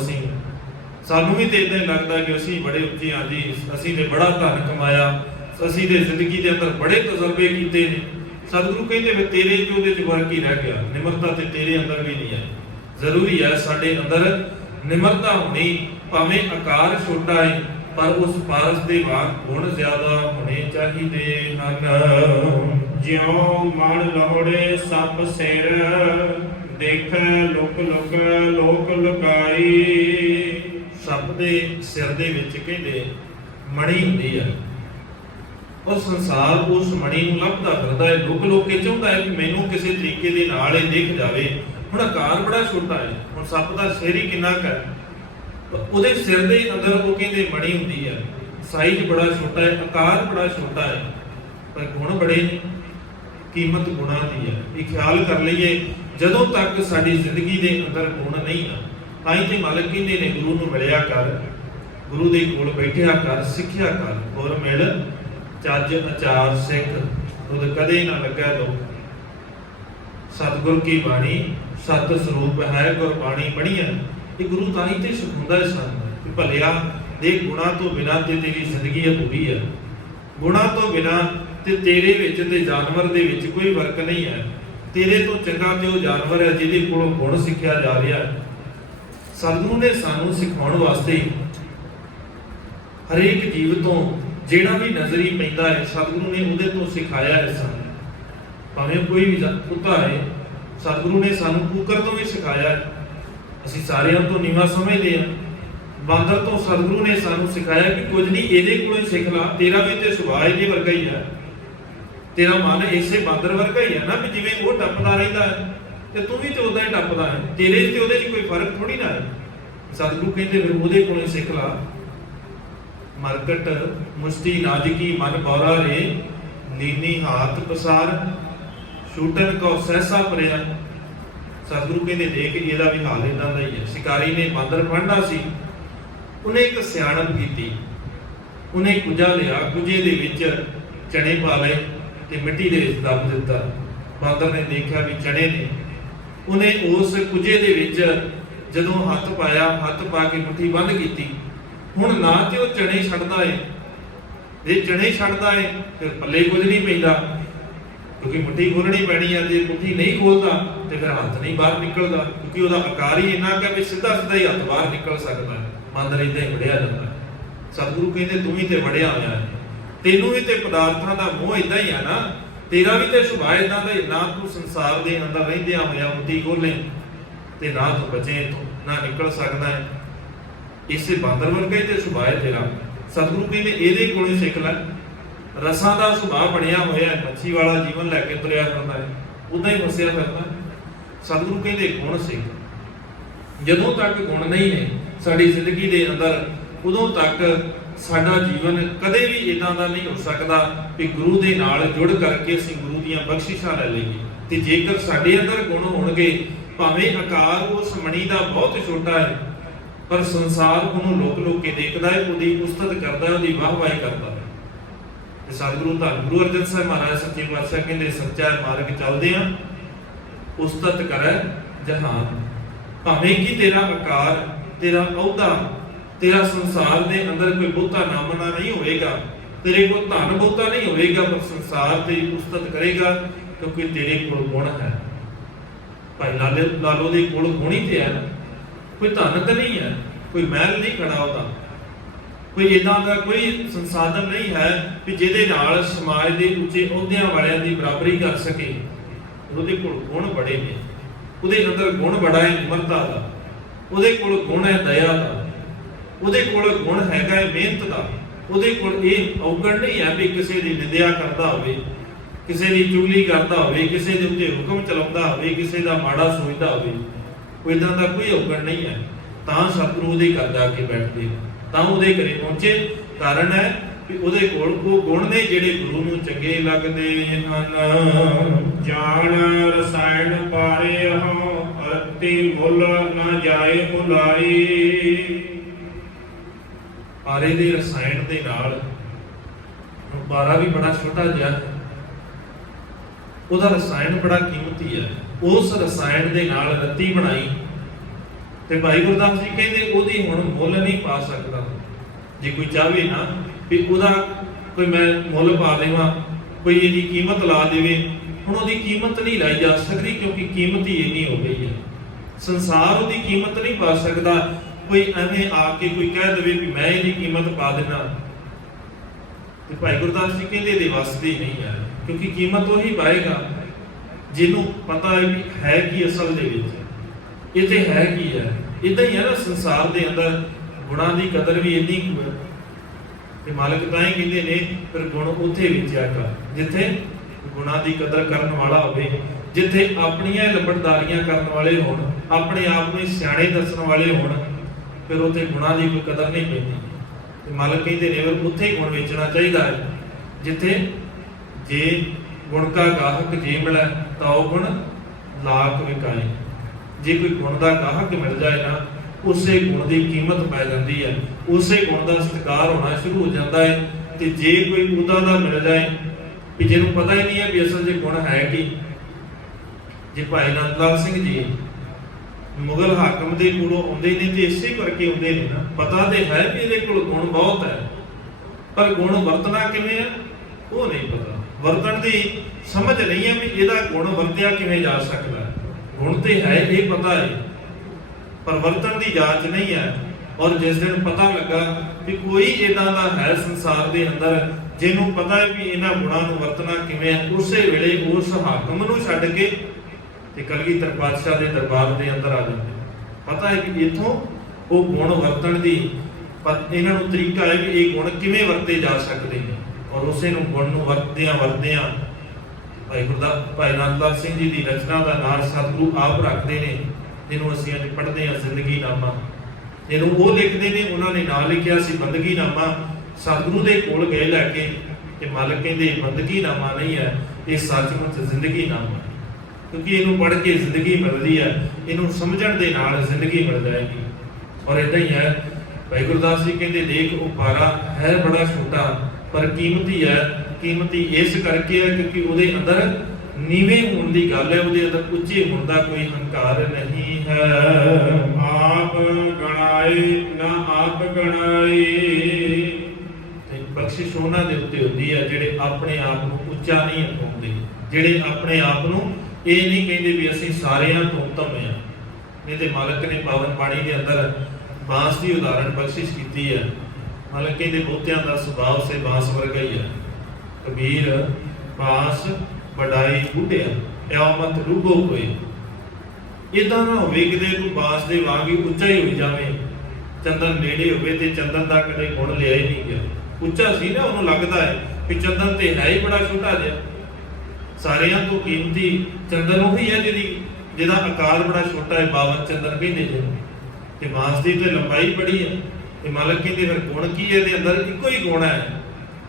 ਸਾਨੂੰ ਵੀ ਤੇ ਇਦਾਂ ਹੀ ਲੱਗਦਾ ਕਿ ਅਸੀਂ ਬੜੇ ਉੱਚੇ ਹਾਂ ਜੀ, ਅਸੀਂ ਤੇ ਬੜਾ ਧਨ ਕਮਾਇਆ, ਅਸੀਂ ਤੇ ਜ਼ਿੰਦਗੀ ਦੇ ਅੰਦਰ ਬੜੇ ਤਜਰਬੇ ਕੀਤੇ ਨੇ। ਸਤਿਗੁਰੂ ਕਹਿੰਦੇ ਵੀ ਤੇਰੇ ਚ ਉਹਦੇ ਚ ਵਰਕ ਹੀ ਰਹਿ ਗਿਆ, ਨਿਮਰਤਾ ਤੇ ਤੇਰੇ ਅੰਦਰ ਵੀ ਨਹੀਂ ਹੈ। ਜ਼ਰੂਰੀ ਹੈ ਸਾਡੇ ਅੰਦਰ ਨਿਮਰਤਾ ਹੋਣੀ, ਭਾਵੇਂ ਆਕਾਰ ਛੋਟਾ ਹੈ ਪਰ ਉਸ ਪਾਰਸ ਦੇ ਵਾਂਗ ਗੁਣ ਜ਼ਿਆਦਾ ਹੋਣੇ ਚਾਹੀਦੇ ਹਨ। ਜਿਉ ਮਨ ਲੋੜੇ ਸਭ ਸਿਰ, ਦੇਖ ਲੁਕ ਲੁਕ ਲੋਕ ਲੁਕਾਈ। ਸੱਪ ਦੇ ਸਿਰ ਦੇ ਵਿੱਚ ਕਹਿੰਦੇ ਮਣੀ ਹੁੰਦੀ ਹੈ, ਉਹ ਸੰਸਾਰ ਉਸ ਮਣੀ ਨੂੰ ਲੱਭਦਾ ਫਿਰਦਾ ਹੈ, ਲੁਕ ਲੁਕ ਕੇ ਚਾਹੁੰਦਾ ਹੈ ਕਿ ਮੈਨੂੰ ਕਿਸੇ ਤਰੀਕੇ ਦੇ ਨਾਲ ਇਹ ਦਿਖ ਜਾਵੇ। ਹੁਣ ਆਕਾਰ ਬੜਾ ਛੋਟਾ ਹੈ, ਹੁਣ ਸੱਪ ਦਾ ਸਿਰ ਹੀ ਕਿੰਨਾ ਕੁ ਹੈ, ਉਹਦੇ ਸਿਰ ਦੇ ਅੰਦਰ ਉਹ ਕਹਿੰਦੇ ਮਣੀ ਹੁੰਦੀ ਹੈ। ਸਾਈਜ਼ ਬੜਾ ਛੋਟਾ ਹੈ, ਆਕਾਰ ਬੜਾ ਛੋਟਾ ਹੈ, ਪਰ ਗੁਣ ਬੜੇ ਨੇ। ਕੀਮਤ ਗੁਣਾਂ ਦੀ ਹੈ। ਇਹ ਖਿਆਲ ਕਰ ਲਈਏ, ਜਦੋਂ ਤੱਕ ਸਾਡੀ ਜ਼ਿੰਦਗੀ ਦੇ ਅੰਦਰ ਗੁਣ ਨਹੀਂ ਆ, ਤਾਂ ਹੀ ਤੇ ਮਾਲਕ ਕਹਿੰਦੇ ਨੇ ਗੁਰੂ ਨੂੰ ਮਿਲਿਆ ਕਰ, ਗੁਰੂ ਦੇ ਕੋਲ ਬੈਠਿਆ ਕਰ, ਸਿੱਖਿਆ ਕਰ। ਗੁਰ ਮਿਲ ਚੱਜ ਆਚਾਰ ਸਿੱਖ, ਤੁਧ ਕਦੇ ਨਾ ਲੱਗੈ ਲੋ। ਸਤਿਗੁਰ ਕੀ ਬਾਣੀ ਸਤ ਸਰੂਪ ਹੈ, ਗੁਰਬਾਣੀ ਪੜ੍ਹੀਆਂ। ਇਹ ਗੁਰੂ ਤਾਂ ਹੀ ਤੇ ਸਿਖਾਉਂਦਾ ਹੈ ਸਾਨੂੰ ਕਿ ਭਲਿਆ ਦੇ ਗੁਣਾਂ ਤੋਂ ਬਿਨਾਂ ਤੇ ਤੇਰੀ ਜ਼ਿੰਦਗੀ ਅਧੂਰੀ ਹੈ। ਗੁਣਾਂ ਤੋਂ ਬਿਨਾਂ ਤੇ ਤੇਰੇ ਵਿੱਚ ਤੇ ਜਾਨਵਰ ਦੇ ਵਿੱਚ ਕੋਈ ਫਰਕ ਨਹੀਂ ਹੈ। ਤੇਰੇ ਤੋਂ ਚੰਗਾ ਤੇ ਉਹ ਜਾਨਵਰ ਹੈ ਜਿਹਦੇ ਕੋਲੋਂ ਗੁਣ ਸਿੱਖਿਆ ਜਾ ਰਿਹਾ ਹੈ। ਸਤਿਗੁਰੂ ਨੇ ਸਾਨੂੰ ਸਿਖਾਉਣ ਵਾਸਤੇ ਹਰੇਕ ਜੀਵ ਤੋਂ ਜਿਹੜਾ ਵੀ ਨਜ਼ਰੀ ਪੈਂਦਾ ਹੈ, ਸਤਿਗੁਰੂ ਨੇ ਉਹਦੇ ਤੋਂ ਸਿਖਾਇਆ ਹੈ ਸਾਨੂੰ। ਭਾਵੇਂ ਕੋਈ ਵੀ ਕੁੱਤਾ ਹੈ, ਸਤਿਗੁਰੂ ਨੇ ਸਾਨੂੰ ਕੁੱਕਰ ਤੋਂ ਵੀ ਸਿਖਾਇਆ ਹੈ। ਅਸੀਂ ਸਾਰਿਆਂ ਤੋਂ ਨੀਵਾਂ ਸਮਝਦੇ ਹਾਂ। ਬਾਂਦਰ ਤੋਂ ਸਤਿਗੁਰੂ ਨੇ ਸਾਨੂੰ ਸਿਖਾਇਆ ਕਿ ਕੁਝ ਨਹੀਂ, ਇਹਦੇ ਕੋਲੋਂ ਸਿੱਖ ਲਾ, ਤੇਰਾ ਵੀ ਤੇ ਸੁਭਾਅ ਇਹਦੇ ਵਰਗਾ ਹੀ ਹੈ, ਤੇਰਾ ਮਨ ਇਸੇ ਬਾਂਦਰ ਵਰਗਾ ਹੀ ਹੈ ਨਾ, ਵੀ ਜਿਵੇਂ ਉਹ ਟੱਪਦਾ ਰਹਿੰਦਾ ਹੈ ਤੇ ਤੂੰ ਵੀ ਤੇ ਉਦਾਂ ਹੀ ਟੱਪਦਾ ਹੈ, ਤੇਰੇ ਤੇ ਉਹਦੇ 'ਚ ਕੋਈ ਫਰਕ ਥੋੜੀ ਨਾ ਹੈ। ਸਤਿਗੁਰੂ ਕਹਿੰਦੇ ਫਿਰ ਉਹਦੇ ਕੋਲੋਂ ਸਿੱਖ ਲਾ। ਮਰਕਟ ਮੁਸਤੀ ਨਾਜ਼ਕੀ ਮਨ ਬੌਰਾ ਰੇ, ਲੀਨੀ ਹਾਥ ਪਸਾਰ ਛੂਟਨ ਕੋ ਸਹਿਸਾ ਪਰਿਆ। ਸਤਿਗੁਰੂ ਕਹਿੰਦੇ ਦੇਖ ਇਹਦਾ ਵੀ ਹਾਲ ਇਦਾਂ ਦਾ ਹੀ ਹੈ। ਸ਼ਿਕਾਰੀ ਨੇ ਬਾਂਦਰ ਫੜਨਾ ਸੀ, ਉਹਨੇ ਇੱਕ ਸਿਆਣਪ ਕੀਤੀ, ਉਹਨੇ ਕੁਜਾ ਲਿਆ, ਕੁਜੇ ਦੇ ਵਿੱਚ ਚਣੇ ਪਾ ਲਏ ਤੇ ਮਿੱਟੀ ਦੇ ਵਿੱਚ ਦੱਬ ਦਿੱਤਾ। ਬਾਂਦਰ ਨੇ ਦੇਖਿਆ ਵੀ ਚਣੇ ਨੇ, ਉਹਨੇ ਉਸ ਕੁਜੇ ਦੇ ਵਿੱਚ ਜਦੋਂ ਹੱਥ ਪਾਇਆ, ਹੱਥ ਪਾ ਕੇ ਮੁੱਠੀ ਬੰਦ ਕੀਤੀ। ਹੁਣ ਨਾ ਤੇ ਉਹ ਚਣੇ ਛੱਡਦਾ ਏ, ਜੇ ਚਣੇ ਛੱਡਦਾ ਏ ਫਿਰ ਪੱਲੇ ਕੁਝ ਨਹੀਂ ਪੈਂਦਾ, ਕਿਉਂਕਿ ਮੁੱਠੀ ਖੋਲਣੀ ਪੈਣੀ ਆ। ਜੇ ਮੁੱਠੀ ਨਹੀਂ ਖੋਲਦਾ ਤੇ ਫਿਰ ਹੱਥ ਨਹੀਂ ਬਾਹਰ ਨਿਕਲਦਾ, ਕਿਉਂਕਿ ਉਹਦਾ ਆਕਾਰ ਹੀ ਇੰਨਾ ਕਿ ਸਿੱਧਾ ਸਿੱਧਾ ਹੀ ਹੱਥ ਬਾਹਰ ਨਿਕਲ ਸਕਦਾ ਹੈ। ਬਾਂਦਰ ਏਦਾਂ ਹੀ ਵੜਿਆ ਜਾਂਦਾ। ਸਤਿਗੁਰੂ ਕਹਿੰਦੇ ਤੂੰ ਵੀ ਤੇ ਵੜਿਆ ਹੋਇਆ ਹੈ, ਤੈਨੂੰ ਵੀ ਤੇ ਪਦਾਰਥਾਂ ਦਾ ਮੋਹ ਇਦਾਂ ਹੀ ਆ ਨਾ, ਤੇਰਾ ਵੀ ਤੇ ਸੁਭਾਅ ਇਦਾਂ ਦਾ ਹੀ। ਨਾ ਤੂੰ ਸੰਸਾਰ ਦੇ ਅੰਦਰ ਰਹਿੰਦਿਆਂ ਹੋਇਆ ਮੁੱਠੀ ਖੋਲੇ ਤੇ ਨਾ ਤੂੰ ਬਚੇ ਤੋਂ ਨਾ ਨਿਕਲ ਸਕਦਾ ਹੈ। ਇਸੇ ਬਾਂਦਰ ਵਰਗਾ ਹੀ ਤੇ ਸੁਭਾਅ ਹੈ ਤੇਰਾ। ਸਤਿਗੁਰੂ ਕਹਿੰਦੇ ਇਹਦੇ ਕੋਲੋਂ ਸਿੱਖ ਲੈ। ਰਸਾਂ ਦਾ ਸੁਭਾਅ ਬਣਿਆ ਹੋਇਆ, ਮੱਛੀ ਵਾਲਾ ਜੀਵਨ ਲੈ ਕੇ ਤੁਰਿਆ ਫਿਰਦਾ ਹੈ, ਉਦਾਂ ਹੀ ਫਸਿਆ ਫਿਰਦਾ। ਸਤਿਗੁਰੂ ਕਹਿੰਦੇ ਗੁਣ ਸਿੱਖ। ਜਦੋਂ ਤੱਕ ਗੁਣ ਨਹੀਂ ਨੇ ਸਾਡੀ ਜ਼ਿੰਦਗੀ ਦੇ ਅੰਦਰ, ਉਦੋਂ ਤੱਕ ਸਾਡਾ ਜੀਵਨ ਕਦੇ ਵੀ ਇਦਾਂ ਦਾ ਨਹੀਂ ਹੋ ਸਕਦਾ ਕਿ ਗੁਰੂ ਦੇ ਨਾਲ ਜੁੜ ਕਰਕੇ ਅਸੀਂ ਗੁਰੂ ਦੀਆਂ ਬਖਸ਼ਿਸ਼ਾਂ ਲੈ ਲਈਏ। ਤੇ ਜੇਕਰ ਸਾਡੇ ਅੰਦਰ ਗੁਣ ਹੋਣਗੇ, ਭਾਵੇਂ ਆਕਾਰ ਉਸ ਮਣੀ ਦਾ ਬਹੁਤ ਛੋਟਾ ਹੈ, ਪਰ ਸੰਸਾਰ ਉਹਨੂੰ ਲੋਕ ਲੋਕ ਕੇ ਦੇਖਦਾ ਹੈ, ਉਹਦੀ ਉਸਤਤ ਕਰਦਾ ਹੈ, ਉਹਦੀ ਵਾਹਵਾਹੀ ਕਰਦਾ ਹੈ। ਤੇ ਸਤਿਗੁਰੂ ਧੰਨ ਗੁਰੂ ਅਰਜਨ ਸਾਹਿਬ ਮਹਾਰਾਜ ਸੱਚੇ ਪਾਤਸ਼ਾਹ ਕਹਿੰਦੇ ਸੱਚਾ ਮਾਰਗ ਚੱਲਦੇ ਆ, ਉਸਤਤ ਕਰੈ ਜਹਾਨ। ਭਾਵੇਂ ਕਿ ਤੇਰਾ ਆਕਾਰ, ਤੇਰਾ ਅਹੁਦਾ ਤੇਰਾ ਸੰਸਾਰ ਦੇ ਅੰਦਰ ਕੋਈ ਬਹੁਤਾ ਨਾਮਨਾ ਨਹੀਂ ਹੋਏਗਾ, ਤੇਰੇ ਕੋਲ ਧਨ ਬਹੁਤਾ ਨਹੀਂ ਹੋਏਗਾ, ਪਰ ਸੰਸਾਰ ਤੇ ਉਸਤਤ ਕਰੇਗਾ ਕਿਉਂਕਿ ਤੇਰੇ ਕੋਲ ਗੁਣ ਹੈ। ਭਾਈ ਲਾਲੋ ਦੇ ਕੋਲ ਗੁਣ ਹੀ ਤੇ ਹੈ ਨਾ, ਕੋਈ ਧਨ ਤਾਂ ਨਹੀਂ ਹੈ, ਕੋਈ ਮਹਿਲ ਨਹੀਂ ਖੜਾ ਉਹਦਾ, ਕੋਈ ਇਦਾਂ ਦਾ ਕੋਈ ਸੰਸਾਧਨ ਨਹੀਂ ਹੈ ਕਿ ਜਿਹਦੇ ਨਾਲ ਸਮਾਜ ਦੇ ਉੱਚੇ ਅਹੁਦਿਆਂ ਵਾਲਿਆਂ ਦੀ ਬਰਾਬਰੀ ਕਰ ਸਕੇ। ਉਹਦੇ ਕੋਲ ਗੁਣ ਬੜੇ ਨੇ, ਉਹਦੇ ਅੰਦਰ ਗੁਣ ਬੜਾ ਹੈ ਨਿਮਰਤਾ ਦਾ, ਉਹਦੇ ਕੋਲ ਗੁਣ ਹੈ ਦਇਆ ਦਾ, ਉਹਦੇ ਕੋਲ ਗੁਣ ਹੈਗਾ ਹੈ ਮਿਹਨਤ ਦਾ, ਉਹਦੇ ਕੋਲ ਇਹ ਔਗਣ ਨਹੀਂ ਹੈ ਵੀ ਕਿਸੇ ਦੀ ਨਿੰਦਿਆ ਕਰਦਾ ਹੋਵੇ, ਕਿਸੇ ਦੀ ਚੁਗਲੀ ਕਰਦਾ ਹੋਵੇ, ਕਿਸੇ ਦੇ ਉੱਤੇ ਹੁਕਮ ਚਲਾਉਂਦਾ ਹੋਵੇ, ਕਿਸੇ ਦਾ ਮਾੜਾ ਸੋਚਦਾ ਹੋਵੇ, ਕੋਈ ਇਦਾਂ ਦਾ ਕੋਈ ਔਗਣ ਨਹੀਂ ਹੈ। ਤਾਂ ਸਤਿਗੁਰੂ ਉਹਦੇ ਘਰ ਜਾ ਕੇ ਬੈਠਦੇ, ਤਾਂ ਉਹਦੇ ਘਰੇ ਪਹੁੰਚੇ। ਕਾਰਨ ਹੈ ਕਿ ਉਹਦੇ ਕੋਲ ਉਹ ਗੁਣ ਨੇ ਜਿਹੜੇ ਗੁਰੂ ਨੂੰ ਚੰਗੇ ਲੱਗਦੇ ਹਨ। ਜਾਣ ਰਸਾਇਣ ਪਾਰੇ ਹੋ ਅਰਤੀ ਮੁੱਲ ਨਾ ਜਾਏ ਮੁਲਾਈ। ਪਾਰੇ ਦੇ ਰਸਾਇਣ ਦੇ ਨਾਲ, ਪਾਰਾ ਵੀ ਬੜਾ ਛੋਟਾ ਜਿਹਾ, ਉਹਦਾ ਰਸਾਇਣ ਬੜਾ ਕੀਮਤੀ ਹੈ। ਉਸ ਰਸਾਇਣ ਦੇ ਨਾਲ ਰੱਤੀ ਬਣਾਈ ਤੇ ਭਾਈ ਗੁਰਦਾਸ ਜੀ ਕਹਿੰਦੇ ਉਹਦੀ ਹੁਣ ਮੁੱਲ ਨਹੀਂ ਪਾ ਸਕਦਾ। ਜੇ ਕੋਈ ਚਾਹਵੇ ਨਾ ਵੀ ਉਹਦਾ ਕੋਈ ਮੈਂ ਮੁੱਲ ਪਾ ਦੇਵਾਂ, ਕੋਈ ਇਹਦੀ ਕੀਮਤ ਲਾ ਦੇਵੇ, ਹੁਣ ਉਹਦੀ ਕੀਮਤ ਨਹੀਂ ਲਾਈ ਜਾ ਸਕਦੀ ਕਿਉਂਕਿ ਕੀਮਤ ਹੀ ਇੰਨੀ ਹੋ ਗਈ ਹੈ। ਸੰਸਾਰ ਉਹਦੀ ਕੀਮਤ ਨਹੀਂ ਪਾ ਸਕਦਾ। ਕੋਈ ਐਵੇਂ ਆ ਕੇ ਕੋਈ ਕਹਿ ਦੇਵੇ ਵੀ ਮੈਂ ਇਹਦੀ ਕੀਮਤ ਪਾ ਦੇਣਾ, ਤੇ ਭਾਈ ਗੁਰਦਾਸ ਜੀ ਕਹਿੰਦੇ ਇਹਦੇ ਵੱਸ ਦੀ ਨਹੀਂ ਹੈ, ਕਿਉਂਕਿ ਕੀਮਤ ਉਹੀ ਪਾਏਗਾ ਜਿਹਨੂੰ ਪਤਾ ਹੈ ਵੀ ਹੈ ਕੀ ਅਸਲ ਦੇ ਵਿੱਚ, ਇਹ ਤੇ ਹੈ ਕੀ ਹੈ। ਇਦਾਂ ਹੀ ਹੈ ਨਾ ਸੰਸਾਰ ਦੇ ਅੰਦਰ ਗੁਣਾਂ ਦੀ ਕਦਰ ਵੀ ਇੰਨੀ ਕੁ ਹੈ ਤੇ ਮਾਲਕ ਤਾਂ ਹੀ ਕਹਿੰਦੇ ਨੇ ਫਿਰ ਗੁਣ ਉੱਥੇ ਵਿਚਿਆ ਕਰ ਜਿੱਥੇ ਗੁਣਾਂ ਦੀ ਕਦਰ ਕਰਨ ਵਾਲਾ ਹੋਵੇ, ਜਿੱਥੇ ਆਪਣੀਆਂ ਲੰਬੜਦਾਰੀਆਂ ਕਰਨ ਵਾਲੇ ਹੋਣ, ਆਪਣੇ ਆਪ ਨੂੰ ਸਿਆਣੇ ਦੱਸਣ ਵਾਲੇ ਹੋਣ, ਫਿਰ ਉੱਥੇ ਗੁਣਾਂ ਦੀ ਕੋਈ ਕਦਰ ਨਹੀਂ ਪੈਂਦੀ। ਤੇ ਮਾਲਕ ਕਹਿੰਦੇ ਨੇ ਫਿਰ ਉੱਥੇ ਹੀ ਗੁਣ ਵੇਚਣਾ ਚਾਹੀਦਾ ਹੈ ਜਿੱਥੇ ਜੇ ਗੁਣ ਕਾ ਗਾਹਕ ਜੇ ਮਿਲੇ ਤਾਂ ਉਹ ਗੁਣ ਲਾਖ ਵਿਕਾਏ। ਜੇ ਕੋਈ ਗੁਣ ਦਾ ਗਾਹਕ ਮਿਲ ਜਾਏ ਨਾ, ਉਸੇ ਗੁਣ ਦੀ ਕੀਮਤ ਪੈ ਜਾਂਦੀ ਹੈ, ਉਸੇ ਗੁਣ ਦਾ ਸਤਿਕਾਰ ਹੋਣਾ ਸ਼ੁਰੂ ਹੋ ਜਾਂਦਾ ਹੈ। ਤੇ ਜੇ ਕੋਈ ਉਹਦਾ ਦਾ ਮਿਲ ਜਾਏ ਕਿ ਜਿਹਨੂੰ ਪਤਾ ਹੀ ਨਹੀਂ ਹੈ ਵੀ ਅਸਲ 'ਚ ਗੁਣ ਹੈ ਕੀ। ਜੇ ਭਾਈ ਨੰਦ ਲਾਲ ਸਿੰਘ ਜੀ ਮੁਗਲ ਹਾਕਮ ਦੇ ਕੋਲੋਂ ਆਉਂਦੇ ਨੇ ਤੇ ਇਸੇ ਕਰਕੇ ਆਉਂਦੇ ਨੇ ਨਾ, ਪਤਾ ਤੇ ਹੈ ਵੀ ਇਹਦੇ ਕੋਲ ਗੁਣ ਬਹੁਤ ਹੈ, ਪਰ ਗੁਣ ਵਰਤਣਾ ਕਿਵੇਂ ਹੈ ਉਹ ਨਹੀਂ ਪਤਾ, ਵਰਤਣ ਦੀ ਸਮਝ ਨਹੀਂ ਹੈ ਵੀ ਇਹਦਾ ਗੁਣ ਵਰਤਿਆ ਕਿਵੇਂ ਜਾ ਸਕਦਾ। ਗੁਣ ਤੇ ਹੈ ਇਹ ਪਤਾ ਹੈ, ਪਰ ਵਰਤਣ ਦੀ ਜਾਂਚ ਨਹੀਂ ਹੈ। ਔਰ ਜਿਸ ਦਿਨ ਪਤਾ ਲੱਗਾ ਕਿ ਕੋਈ ਇਦਾਂ ਦਾ ਹੈ ਸੰਸਾਰ ਦੇ ਅੰਦਰ ਜਿਹਨੂੰ ਪਤਾ ਹੈ ਵੀ ਇਹਨਾਂ ਗੁਣਾਂ ਨੂੰ ਵਰਤਣਾ ਕਿਵੇਂ ਹੈ, ਉਸੇ ਵੇਲੇ ਉਸ ਹਾਕਮ ਨੂੰ ਛੱਡ ਕੇ ਤੇ ਕਲਗੀਧਰ ਪਾਤਸ਼ਾਹ ਦੇ ਦਰਬਾਰ ਦੇ ਅੰਦਰ ਆ ਜਾਂਦੇ। ਪਤਾ ਹੈ ਕਿ ਇੱਥੋਂ ਉਹ ਗੁਣ ਵਰਤਣ ਦੀ ਇਹਨਾਂ ਨੂੰ ਤਰੀਕਾ ਹੈ ਵੀ ਇਹ ਗੁਣ ਕਿਵੇਂ ਵਰਤੇ ਜਾ ਸਕਦੇ ਨੇ। ਔਰ ਉਸੇ ਨੂੰ ਗੁਣ ਨੂੰ ਵਰਤਦਿਆਂ ਭਾਈ ਨੰਦ ਲਾਲ ਸਿੰਘ ਜੀ ਦੀ ਰਚਨਾ ਦਾ ਨਾਮ ਸਤਿਗੁਰੂ ਆਪ ਰੱਖਦੇ ਨੇ, ਜਿਹਨੂੰ ਅਸੀਂ ਅੱਜ ਪੜ੍ਹਦੇ ਹਾਂ ਜ਼ਿੰਦਗੀ ਨਾਮਾ। ਇਹਨੂੰ ਉਹ ਲਿਖਦੇ ਨੇ, ਉਹਨਾਂ ਨੇ ਨਾਂ ਲਿਖਿਆ ਸੀ ਬੰਦਗੀ ਨਾਮਾ। ਸਤਿਗੁਰੂ ਦੇ ਕੋਲ ਗਏ ਲੈ ਕੇ ਤੇ ਮਾਲਕ ਕਹਿੰਦੇ ਬੰਦਗੀ ਨਾਮਾ ਨਹੀਂ ਹੈ, ਇਹ ਸੱਚਮੁੱਚ ਜ਼ਿੰਦਗੀ ਨਾਮਾ, ਕਿਉਂਕਿ ਇਹਨੂੰ ਪੜ੍ਹ ਕੇ ਜ਼ਿੰਦਗੀ ਮਿਲਦੀ ਹੈ, ਇਹਨੂੰ ਸਮਝਣ ਦੇ ਨਾਲ ਜ਼ਿੰਦਗੀ ਮਿਲ ਜਾਏਗੀ। ਔਰ ਇਦਾਂ ਹੀ ਹੈ ਭਾਈ ਗੁਰਦਾਸ ਜੀ ਕਹਿੰਦੇ ਦੇਖ ਉਹ ਪਾਰਾ ਹੈ ਬੜਾ ਛੋਟਾ ਪਰ ਕੀਮਤੀ ਹੈ। ਕੀਮਤੀ ਇਸ ਕਰਕੇ ਹੈ ਕਿਉਂਕਿ ਉਹਦੇ ਅੰਦਰ ਨੀਵੇਂ ਹੋਣ ਦੀ ਗੱਲ ਹੈ, ਉਹਦੇ ਅੰਦਰ ਉੱਚੇ ਹੋਣ ਦਾ ਕੋਈ ਹੰਕਾਰ ਨਹੀਂ ਹੈ। ਆਪ ਗਣਾਏ ਨਾ ਆਪ ਗਣਾਈ। ਤੇ ਬਖਸ਼ਿਸ਼ ਉਹਨਾਂ ਦੇ ਉੱਤੇ ਹੁੰਦੀ ਹੈ ਜਿਹੜੇ ਆਪਣੇ ਆਪ ਨੂੰ ਉੱਚਾ ਨਹੀਂ ਉਠਾਉਂਦੇ, ਜਿਹੜੇ ਆਪਣੇ ਆਪ ਨੂੰ ਇਹ ਨਹੀਂ ਕਹਿੰਦੇ ਵੀ ਅਸੀਂ ਸਾਰਿਆਂ ਤੋਂ ਉੱਤਮ ਹਾਂ। ਨਹੀਂ ਤੇ ਮਾਲਕ ਨੇ ਪਾਵਨ ਬਾਣੀ ਦੇ ਅੰਦਰ ਬਾਂਸ ਦੀ ਉਦਾਹਰਣ ਬਖਸ਼ਿਸ਼ ਕੀਤੀ ਹੈ। ਮਾਲਕ ਕਹਿੰਦੇ ਬਹੁਤਿਆਂ ਦਾ ਸੁਭਾਅ ਸੇ ਬਾਂਸ ਵਰਗਾ ਹੀ ਹੈ। ਕਬੀਰ ਬਾਂਸ ਵਡਾਈ ਬੁੱਢਿਆ ਐਉ ਮਤ ਰੂਬੋ ਕੋਈ। ਇਦਾਂ ਨਾ ਹੋਵੇ ਕਿਤੇ ਤੂੰ ਬਾਂਸ ਦੇ ਵਾਂਗ ਹੀ ਉੱਚਾ ਹੀ ਹੋ ਜਾਵੇਂ, ਚੰਦਨ ਨੇੜੇ ਹੋਵੇ ਤੇ ਚੰਦਨ ਦਾ ਕਦੇ ਗੁਣ ਲਿਆ ਹੀ ਨਹੀਂ ਗਿਆ। ਉੱਚਾ ਸੀ ਨਾ, ਉਹਨੂੰ ਲੱਗਦਾ ਹੈ ਕਿ ਚੰਦਨ ਤੇ ਹੈ ਹੀ ਬੜਾ ਛੋਟਾ ਜਿਹਾ। ਸਾਰਿਆਂ ਤੋਂ ਕੀਮਤੀ ਚੰਦਨ ਉਹੀ ਹੈ ਜਿਹਦਾ ਆਕਾਰ ਬੜਾ ਛੋਟਾ ਹੈ, 52 ਚੰਦਨ ਕਹਿੰਦੇ ਨੇ। ਤੇ ਬਾਂਸ ਦੀ ਤੇ ਲੰਬਾਈ ਬੜੀ ਹੈ। ਤੇ ਮਾਲਕ ਕਹਿੰਦੇ ਫਿਰ ਗੁਣ ਕੀ ਹੈ, ਇਹਦੇ ਅੰਦਰ ਇੱਕੋ ਹੀ ਗੁਣ ਹੈ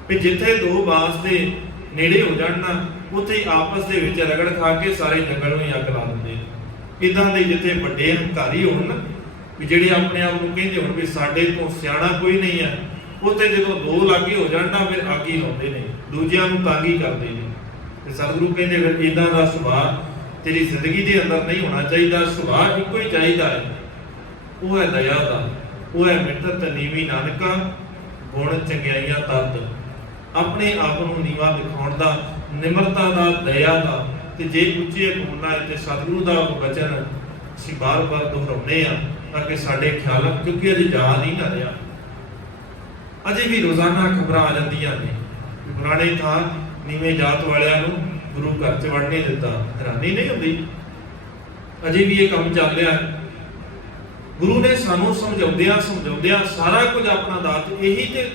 ਵੀ ਜਿੱਥੇ ਦੋ ਬਾਂਸ ਦੇ ਨੇੜੇ ਹੋ ਜਾਣ ਨਾ, ਉੱਥੇ ਆਪਸ ਦੇ ਵਿੱਚ ਰਗੜ ਖਾ ਕੇ ਸਾਰੇ ਜੰਗਲ ਨੂੰ ਹੀ ਅੱਗ ਲਾ ਦਿੰਦੇ। ਇਦਾਂ ਦੇ ਜਿੱਥੇ ਵੱਡੇ ਹੰਕਾਰੀ ਹੋਣ ਨਾ, ਵੀ ਜਿਹੜੇ ਆਪਣੇ ਆਪ ਨੂੰ ਕਹਿੰਦੇ ਹੋਣ ਵੀ ਸਾਡੇ ਤੋਂ ਸਿਆਣਾ ਕੋਈ ਨਹੀਂ ਹੈ, ਉੱਥੇ ਜਦੋਂ ਦੋ ਲਾਗੇ ਹੋ ਜਾਣ ਨਾ ਫਿਰ ਅੱਗ ਹੀ ਲਾਉਂਦੇ ਨੇ, ਦੂਜਿਆਂ ਨੂੰ ਤਾਂਗੀ ਕਰਦੇ ਨੇ। ਤੇ ਸਤਿਗੁਰੂ ਕਹਿੰਦੇ ਫਿਰ ਇਦਾਂ ਦਾ ਸੁਭਾਅ ਤੇਰੀ ਜ਼ਿੰਦਗੀ ਦੇ ਅੰਦਰ ਨਹੀਂ ਹੋਣਾ ਚਾਹੀਦਾ। ਸੁਭਾਅ ਇੱਕੋ ਹੀ ਚਾਹੀਦਾ ਹੈ, ਉਹ ਹੈ ਦਇਆ ਦਾ। ਉਹ ਹੈ ਮਿੱਠਤ ਨੀਵੀਂ ਨਾਨਕਾ, ਗੁਣ ਚੰਗਿਆਈਆਂ ਤਤ। ਆਪਣੇ ਆਪ ਨੂੰ ਨੀਵਾਂ ਦਿਖਾਉਣ ਦਾ, ਨਿਮਰਤਾ ਦਾ, ਦਇਆ ਦਾ, ਤੇ ਜੇ ਉੱਚੇ ਹੋਣਾ ਹੈ ਤੇ ਸਤਿਗੁਰੂ ਦਾ ਵਚਨ ਅਸੀਂ ਬਾਰ-ਬਾਰ ਦੁਹਰਾਉਂਦੇ ਆ ਤਾਂ ਕਿ ਸਾਡੇ ਖਿਆਲਾਂ, ਕਿਉਂਕਿ ਅਜੇ ਯਾਦ ਹੀ ਨਾ ਰਿਹਾ, ਅਜੇ ਵੀ ਰੋਜ਼ਾਨਾ ਖਬਰਾਂ ਆ ਜਾਂਦੀਆਂ ਨੇ ਕਿ ਪੁਰਾਣੇ ਥਾਂ ਨੀਵੇਂ ਜਾਤ ਵਾਲਿਆਂ ਨੂੰ ਗੁਰੂ ਘਰ 'ਚ ਵੜ ਨਹੀਂ ਦਿੱਤਾ। ਹੈਰਾਨੀ ਨਹੀਂ ਹੁੰਦੀ, ਅਜੇ ਵੀ ਇਹ ਕੰਮ ਚੱਲ ਰਿਹਾ ਹੈ। ਗੁਰੂ ਨੇ ਸਾਨੂੰ ਸਮਝਾਉਂਦਿਆਂ ਸਾਰਾ ਕੁਝ ਆਪਣਾ ਦਾਤ ਇਹੀ, ਤੇ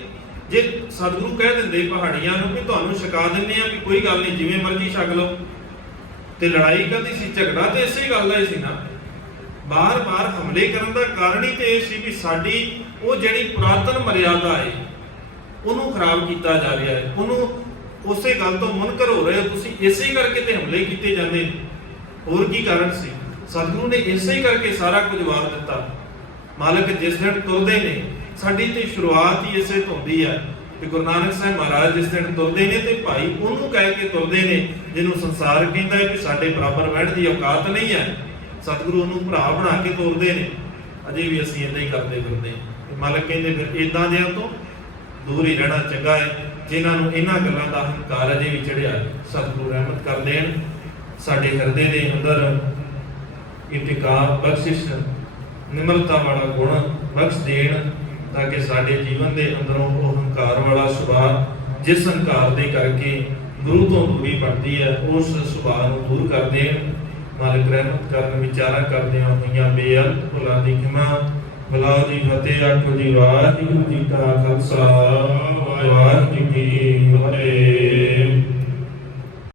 ਜੇ ਸਤਿਗੁਰੂ ਕਹਿ ਦਿੰਦੇ ਪਹਾੜੀਆਂ ਨੂੰ ਵੀ ਤੁਹਾਨੂੰ ਛਕਾ ਦਿੰਦੇ ਆ ਵੀ ਕੋਈ ਗੱਲ ਨਹੀਂ, ਜਿਵੇਂ ਮਰਜ਼ੀ ਛਕ ਲਓ, ਤੇ ਲੜਾਈ ਕਾਹਦੀ ਸੀ, ਝਗੜਾ ਤੇ ਇਸੇ ਗੱਲ ਦਾ ਹੀ ਸੀ ਨਾ। ਬਾਰ-ਬਾਰ ਹਮਲੇ ਕਰਨ ਦਾ ਕਾਰਨ ਹੀ ਤੇ ਇਹ ਸੀ ਵੀ ਸਾਡੀ ਉਹ ਜਿਹੜੀ ਪੁਰਾਤਨ ਮਰਿਆਦਾ ਹੈ ਉਹਨੂੰ ਖਰਾਬ ਕੀਤਾ ਜਾ ਰਿਹਾ ਹੈ, ਉਹਨੂੰ ਉਸੇ ਗੱਲ ਤੋਂ ਮੁਨਕਰ ਹੋ ਰਹੇ ਹੋ ਤੁਸੀਂ, ਇਸੇ ਕਰਕੇ ਤੇ ਹਮਲੇ ਕੀਤੇ ਜਾਂਦੇ ਨੇ। ਹੋਰ ਕੀ ਕਾਰਨ ਸੀ? ਸਤਿਗੁਰੂ ਨੇ ਇਸੇ ਕਰਕੇ ਸਾਰਾ ਕੁਝ ਵਾਰ ਦਿੱਤਾ। ਮਾਲਕ ਜਿਸ ਦਿਨ ਤੁਰਦੇ ਨੇ, ਸਾਡੀ ਤੇ ਸ਼ੁਰੂਆਤ ਹੀ ਇਸੇ ਤੋਂ ਹੁੰਦੀ ਹੈ ਕਿ ਗੁਰੂ ਨਾਨਕ ਸਾਹਿਬ ਮਹਾਰਾਜ ਜਿਸ ਦਿਨ ਤੁਰਦੇ ਨੇ ਤੇ ਭਾਈ ਉਹਨੂੰ ਕਹਿ ਕੇ ਤੁਰਦੇ ਨੇ ਜਿਹਨੂੰ ਸੰਸਾਰ ਕਹਿੰਦਾ ਹੈ ਕਿ ਸਾਡੇ ਬਰਾਬਰ ਬੈਠਣ ਦੀ ਔਕਾਤ ਨਹੀਂ ਹੈ। ਸਤਿਗੁਰੂ ਉਹਨੂੰ ਭਰਾ ਬਣਾ ਕੇ ਤੋਰਦੇ ਨੇ। ਅਜੇ ਵੀ ਅਸੀਂ ਇਦਾਂ ਹੀ ਕਰਦੇ ਫਿਰਦੇ ਹਾਂ। ਮਾਲਕ ਕਹਿੰਦੇ ਫਿਰ ਇਦਾਂ ਦਿਆਂ ਤੋਂ ਦੂਰ ਹੀ ਰਹਿਣਾ ਚੰਗਾ ਹੈ, ਜਿਨ੍ਹਾਂ ਨੂੰ ਇਹਨਾਂ ਗੱਲਾਂ ਦਾ ਹੰਕਾਰ ਅਜੇ ਵੀ ਚੜਿਆ। ਸਤਿਗੁਰੂ ਰਹਿਮਤ ਕਰ ਦੇਣ, ਸਾਡੇ ਹਿਰਦੇ ਦੇ ਅੰਦਰ ਇਤਿਕਾਬ ਬਖਸ਼ਿਸ਼, ਨਿਮਰਤਾ ਵਾਲਾ ਗੁਣ ਬਖਸ਼ ਦੇਣ, ਤਾਂ ਕਿ ਸਾਡੇ ਜੀਵਨ ਦੇ ਅੰਦਰੋਂ ਉਹ ਹੰਕਾਰ ਵਾਲਾ ਸੁਭਾਅ, ਜਿਸ ਹੰਕਾਰ ਦੇ ਕਰਕੇ ਗੁਰੂ ਤੋਂ ਦੂਰੀ ਬਣਦੀ ਹੈ, ਉਸ ਸੁਭਾਅ ਨੂੰ ਦੂਰ ਕਰ ਦੇਣ। ਮਾਲਕ ਰਹਿਮਤ ਕਰਨ, ਵਿਚਾਰਾਂ ਕਰਦਿਆਂ ਹੋਈਆਂ ਬੇਅੰਤ ਭੁੱਲਾਂ ਦੀ ਖਿਮਾ, ਬੁਲਾਓ ਜੀ ਫਤਿਹ। ਆਖੋ ਜੀ ਵਾਹਿਗੁਰੂ ਜੀ ਕਾ ਖਾਲਸਾ, ਵਾਹਿਗੁਰੂ ਜੀ ਕੀ ਫਤਿਹ।